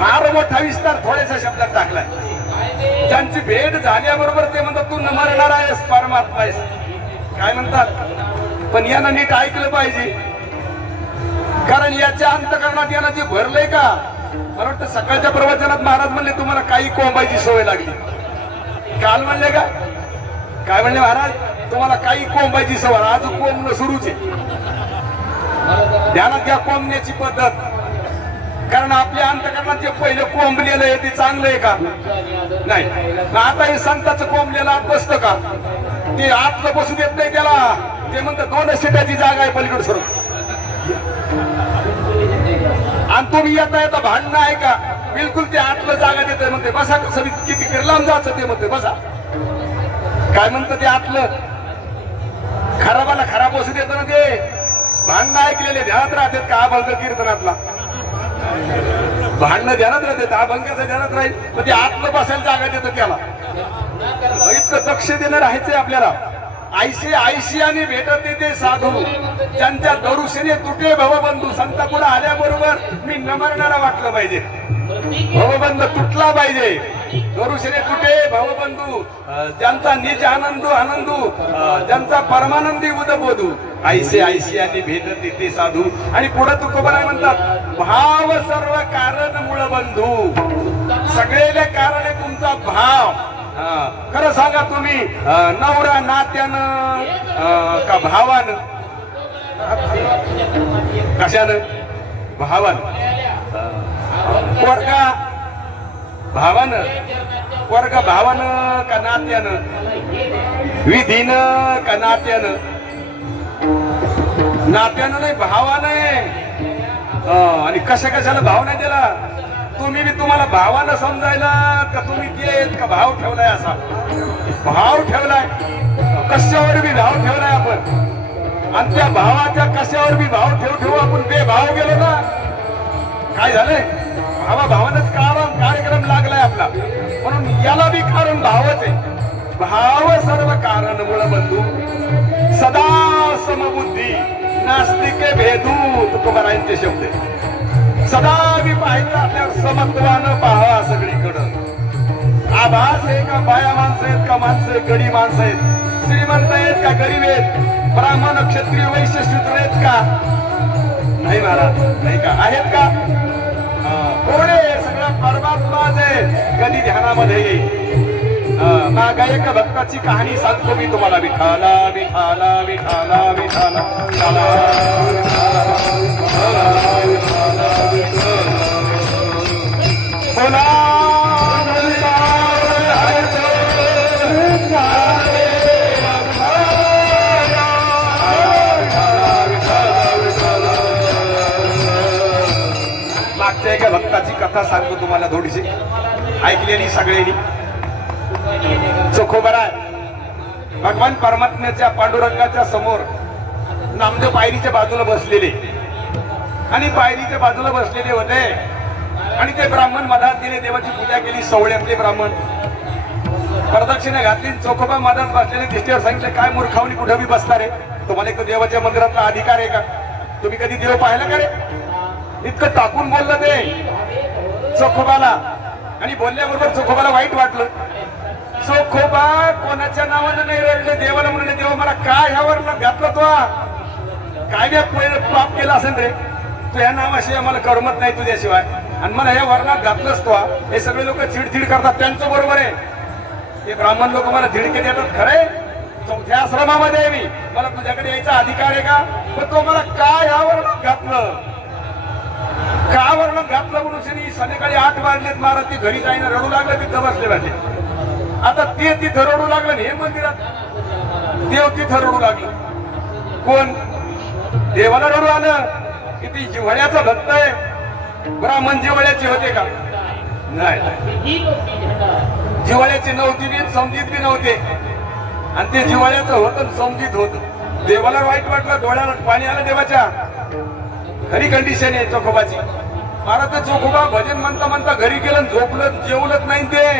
फार मोठा विस्तार थोड्याशा शब्दात टाकलाय. ज्यांची भेट झाल्याबरोबर ते म्हणतात तू न मरणार आहेस, परमात्मा आहेस. काय म्हणतात, पण यानं नीट ऐकलं पाहिजे, कारण याच्या अंतकरणात यानं जे भरलंय का. मला वाटतं सकाळच्या प्रवचनात महाराज म्हणले तुम्हाला काही कोंबायची सवय लागली. काल म्हणले का काय म्हणले महाराज, तुम्हाला काही कोंबायची सवय. आज कोंबणं सुरूच आहे. ध्यानात घ्या कोंबण्याची पद्धत, कारण आपल्या अंतकरणात जे पहिलं कोंबलेलं आहे ते चांगलं आहे का नाही. आता हे संताचं कोंबलेलं आत बसतं का, ते आतलं बसू देत नाही त्याला. ते म्हणतात 2 सीटाची जागा आहे पलीकडे सर, आणि तुम्ही येता येता भांडणं आहे का, बिलकुल ते आतलं जागा देत म्हणते बसा. कसं किती लांब जायचं ते म्हणते बसा. काय म्हणतं ते आतलं खराबाला खराब बसू देत ना. ते भांडणं ऐकलेले ध्यानात राहतात का अभंग कीर्तनातला, भांडणं ध्यानात राहतात, अभंगाचं ध्यानात राहील. तर ते आतलं बसायला जागा देतं त्याला. इतकं दक्ष देणं राहायचंय आपल्याला. ऐसे ऐशियाने भेटते ते साधू, ज्यांच्या दरुशेने तुटे भवबंधू. संत पुढे आल्याबरोबर मी नमरणारा वाटलं पाहिजे, भवबंध तुटला पाहिजे. दरुशेने तुटे भवबंधू, ज्यांचा निज आनंदू आनंदू, ज्यांचा परमानंदी उदबोधू. ऐसे ऐशियाने भेटते ते साधू. आणि पुढे तुकोबाराय म्हणतात भाव सर्व कारण मूळ बंधू. सगळेले कारण आहे तुमचा भाव. खरं सांगा तुम्ही, नवरा नात्यानं का भावानं, कशानं, भावानं. पोरगा भावानं, पोरगा भावानं का नात्यानं, विधीनं का नात्यानं. नात्यानं नाही भावानं. आणि कशाला भाव नाही दिला. तुम्ही बी तुम्हाला भावानं समजायला का तुम्ही देत का भाव ठेवलाय. असा भाव ठेवलाय, कशावर बी भाव ठेवलाय आपण. आणि त्या भावाच्या कशावर बी भाव ठेवू आपण बेभाव गेलो ना. काय झालंय, भावानंच कार्यक्रम लागलाय आपला. म्हणून याला बी कारण भावच आहे. भाव सर्व कारण मूळ बंधू, सदा समबुद्धी नास्तिके भेदू. तुकोबारायांचे शब्द आहे. सदा बी पाहिजे आपल्यावर समत्वानं पाहावा सगळीकडं. आभास आहे का, बाया माणसं आहेत का, माणसं गडी माणसं आहेत, श्रीमंत आहेत का गरीब आहेत, ब्राह्मण क्षत्रिय वैश्य शूद्र आहेत का नाही महाराज, नाही का आहेत का. कोण आहे, सगळं परमात्माच आहे. कधी ध्यानामध्ये येईल. मागा एका भक्ताची कहाणी सांगतो मी तुम्हाला. विठाला विठाला विठाला विठाला बोला. मागच्या एका भक्ताची कथा सांगतो तुम्हाला थोडीशी, ऐकलेली सगळ्यांनी. चोखोबराय भगवान परमात्म्याच्या पांडुरंगाच्या समोर नामदेव पायरीच्या बाजूला बसलेले, आणि पायरीच्या बाजूला बसलेले होते. आणि ते ब्राह्मण मधात गेले, देवाची पूजा केली. सवळ्यातले ब्राह्मण प्रदक्षिणा घातली. चोखोबा मधात बसलेले दिसल्यावर सांगितलं काय मूर्खावणी कुठं बी बसता रे, तुम्हाला एक देवाच्या मंदिरातला अधिकार आहे का, तुम्ही कधी देव पाहिला का रे. इतकं टाकून बोललं ते चोखोबाला. आणि बोलल्याबरोबर चोखोबाला वाईट वाटलं. चोखोबा कोणाच्या नावानं नाही रडले, देवाला म्हणले देवा मला काय ह्यावर घातलं, तो काय बी पाप केला असेल रे, तुझ्या नावाशिवाय आम्हाला करमत नाही तुझ्याशिवाय, आणि मला या वर्णात घातलंच तो. हे सगळे लोक चिडचिड करतात, त्यांचं बरोबर आहे. हे ब्राह्मण लोक मला धिडके देतात खरे. चौथ्या आश्रमामध्ये आहे मी, मला तुझ्याकडे यायचा अधिकार आहे का, पण तो मला काय ह्या वर्णात घातलं, का वर्णात घातलं म्हणून संध्याकाळी 8 वाजलेत. महाराज ती घरी जाईना रडू लागलं, तिथं बसले पाहिजे. आता ते तिथं रडू लागलं, हे मंदिरात देव तिथं रडू लागलं. कोण देवाला रडू आलं की ती जिव्हाळ्याचा भक्त आहे. ब्राह्मण जिव्हाळ्याचे होते का नाही, जिव्हाळ्याची नव्हती बी, समजीत बी नव्हते. आणि ते जिव्हाळ्याचं होतं, समजीत होतं. देवाला वाईट वाटलं, डोळ्याला पाणी आलं देवाच्या. खरी कंडिशन आहे चोखोबाची. महाराज चोखोबा भजन म्हणता म्हणता घरी गेलं, झोपलं, जेवलंच नाही ते.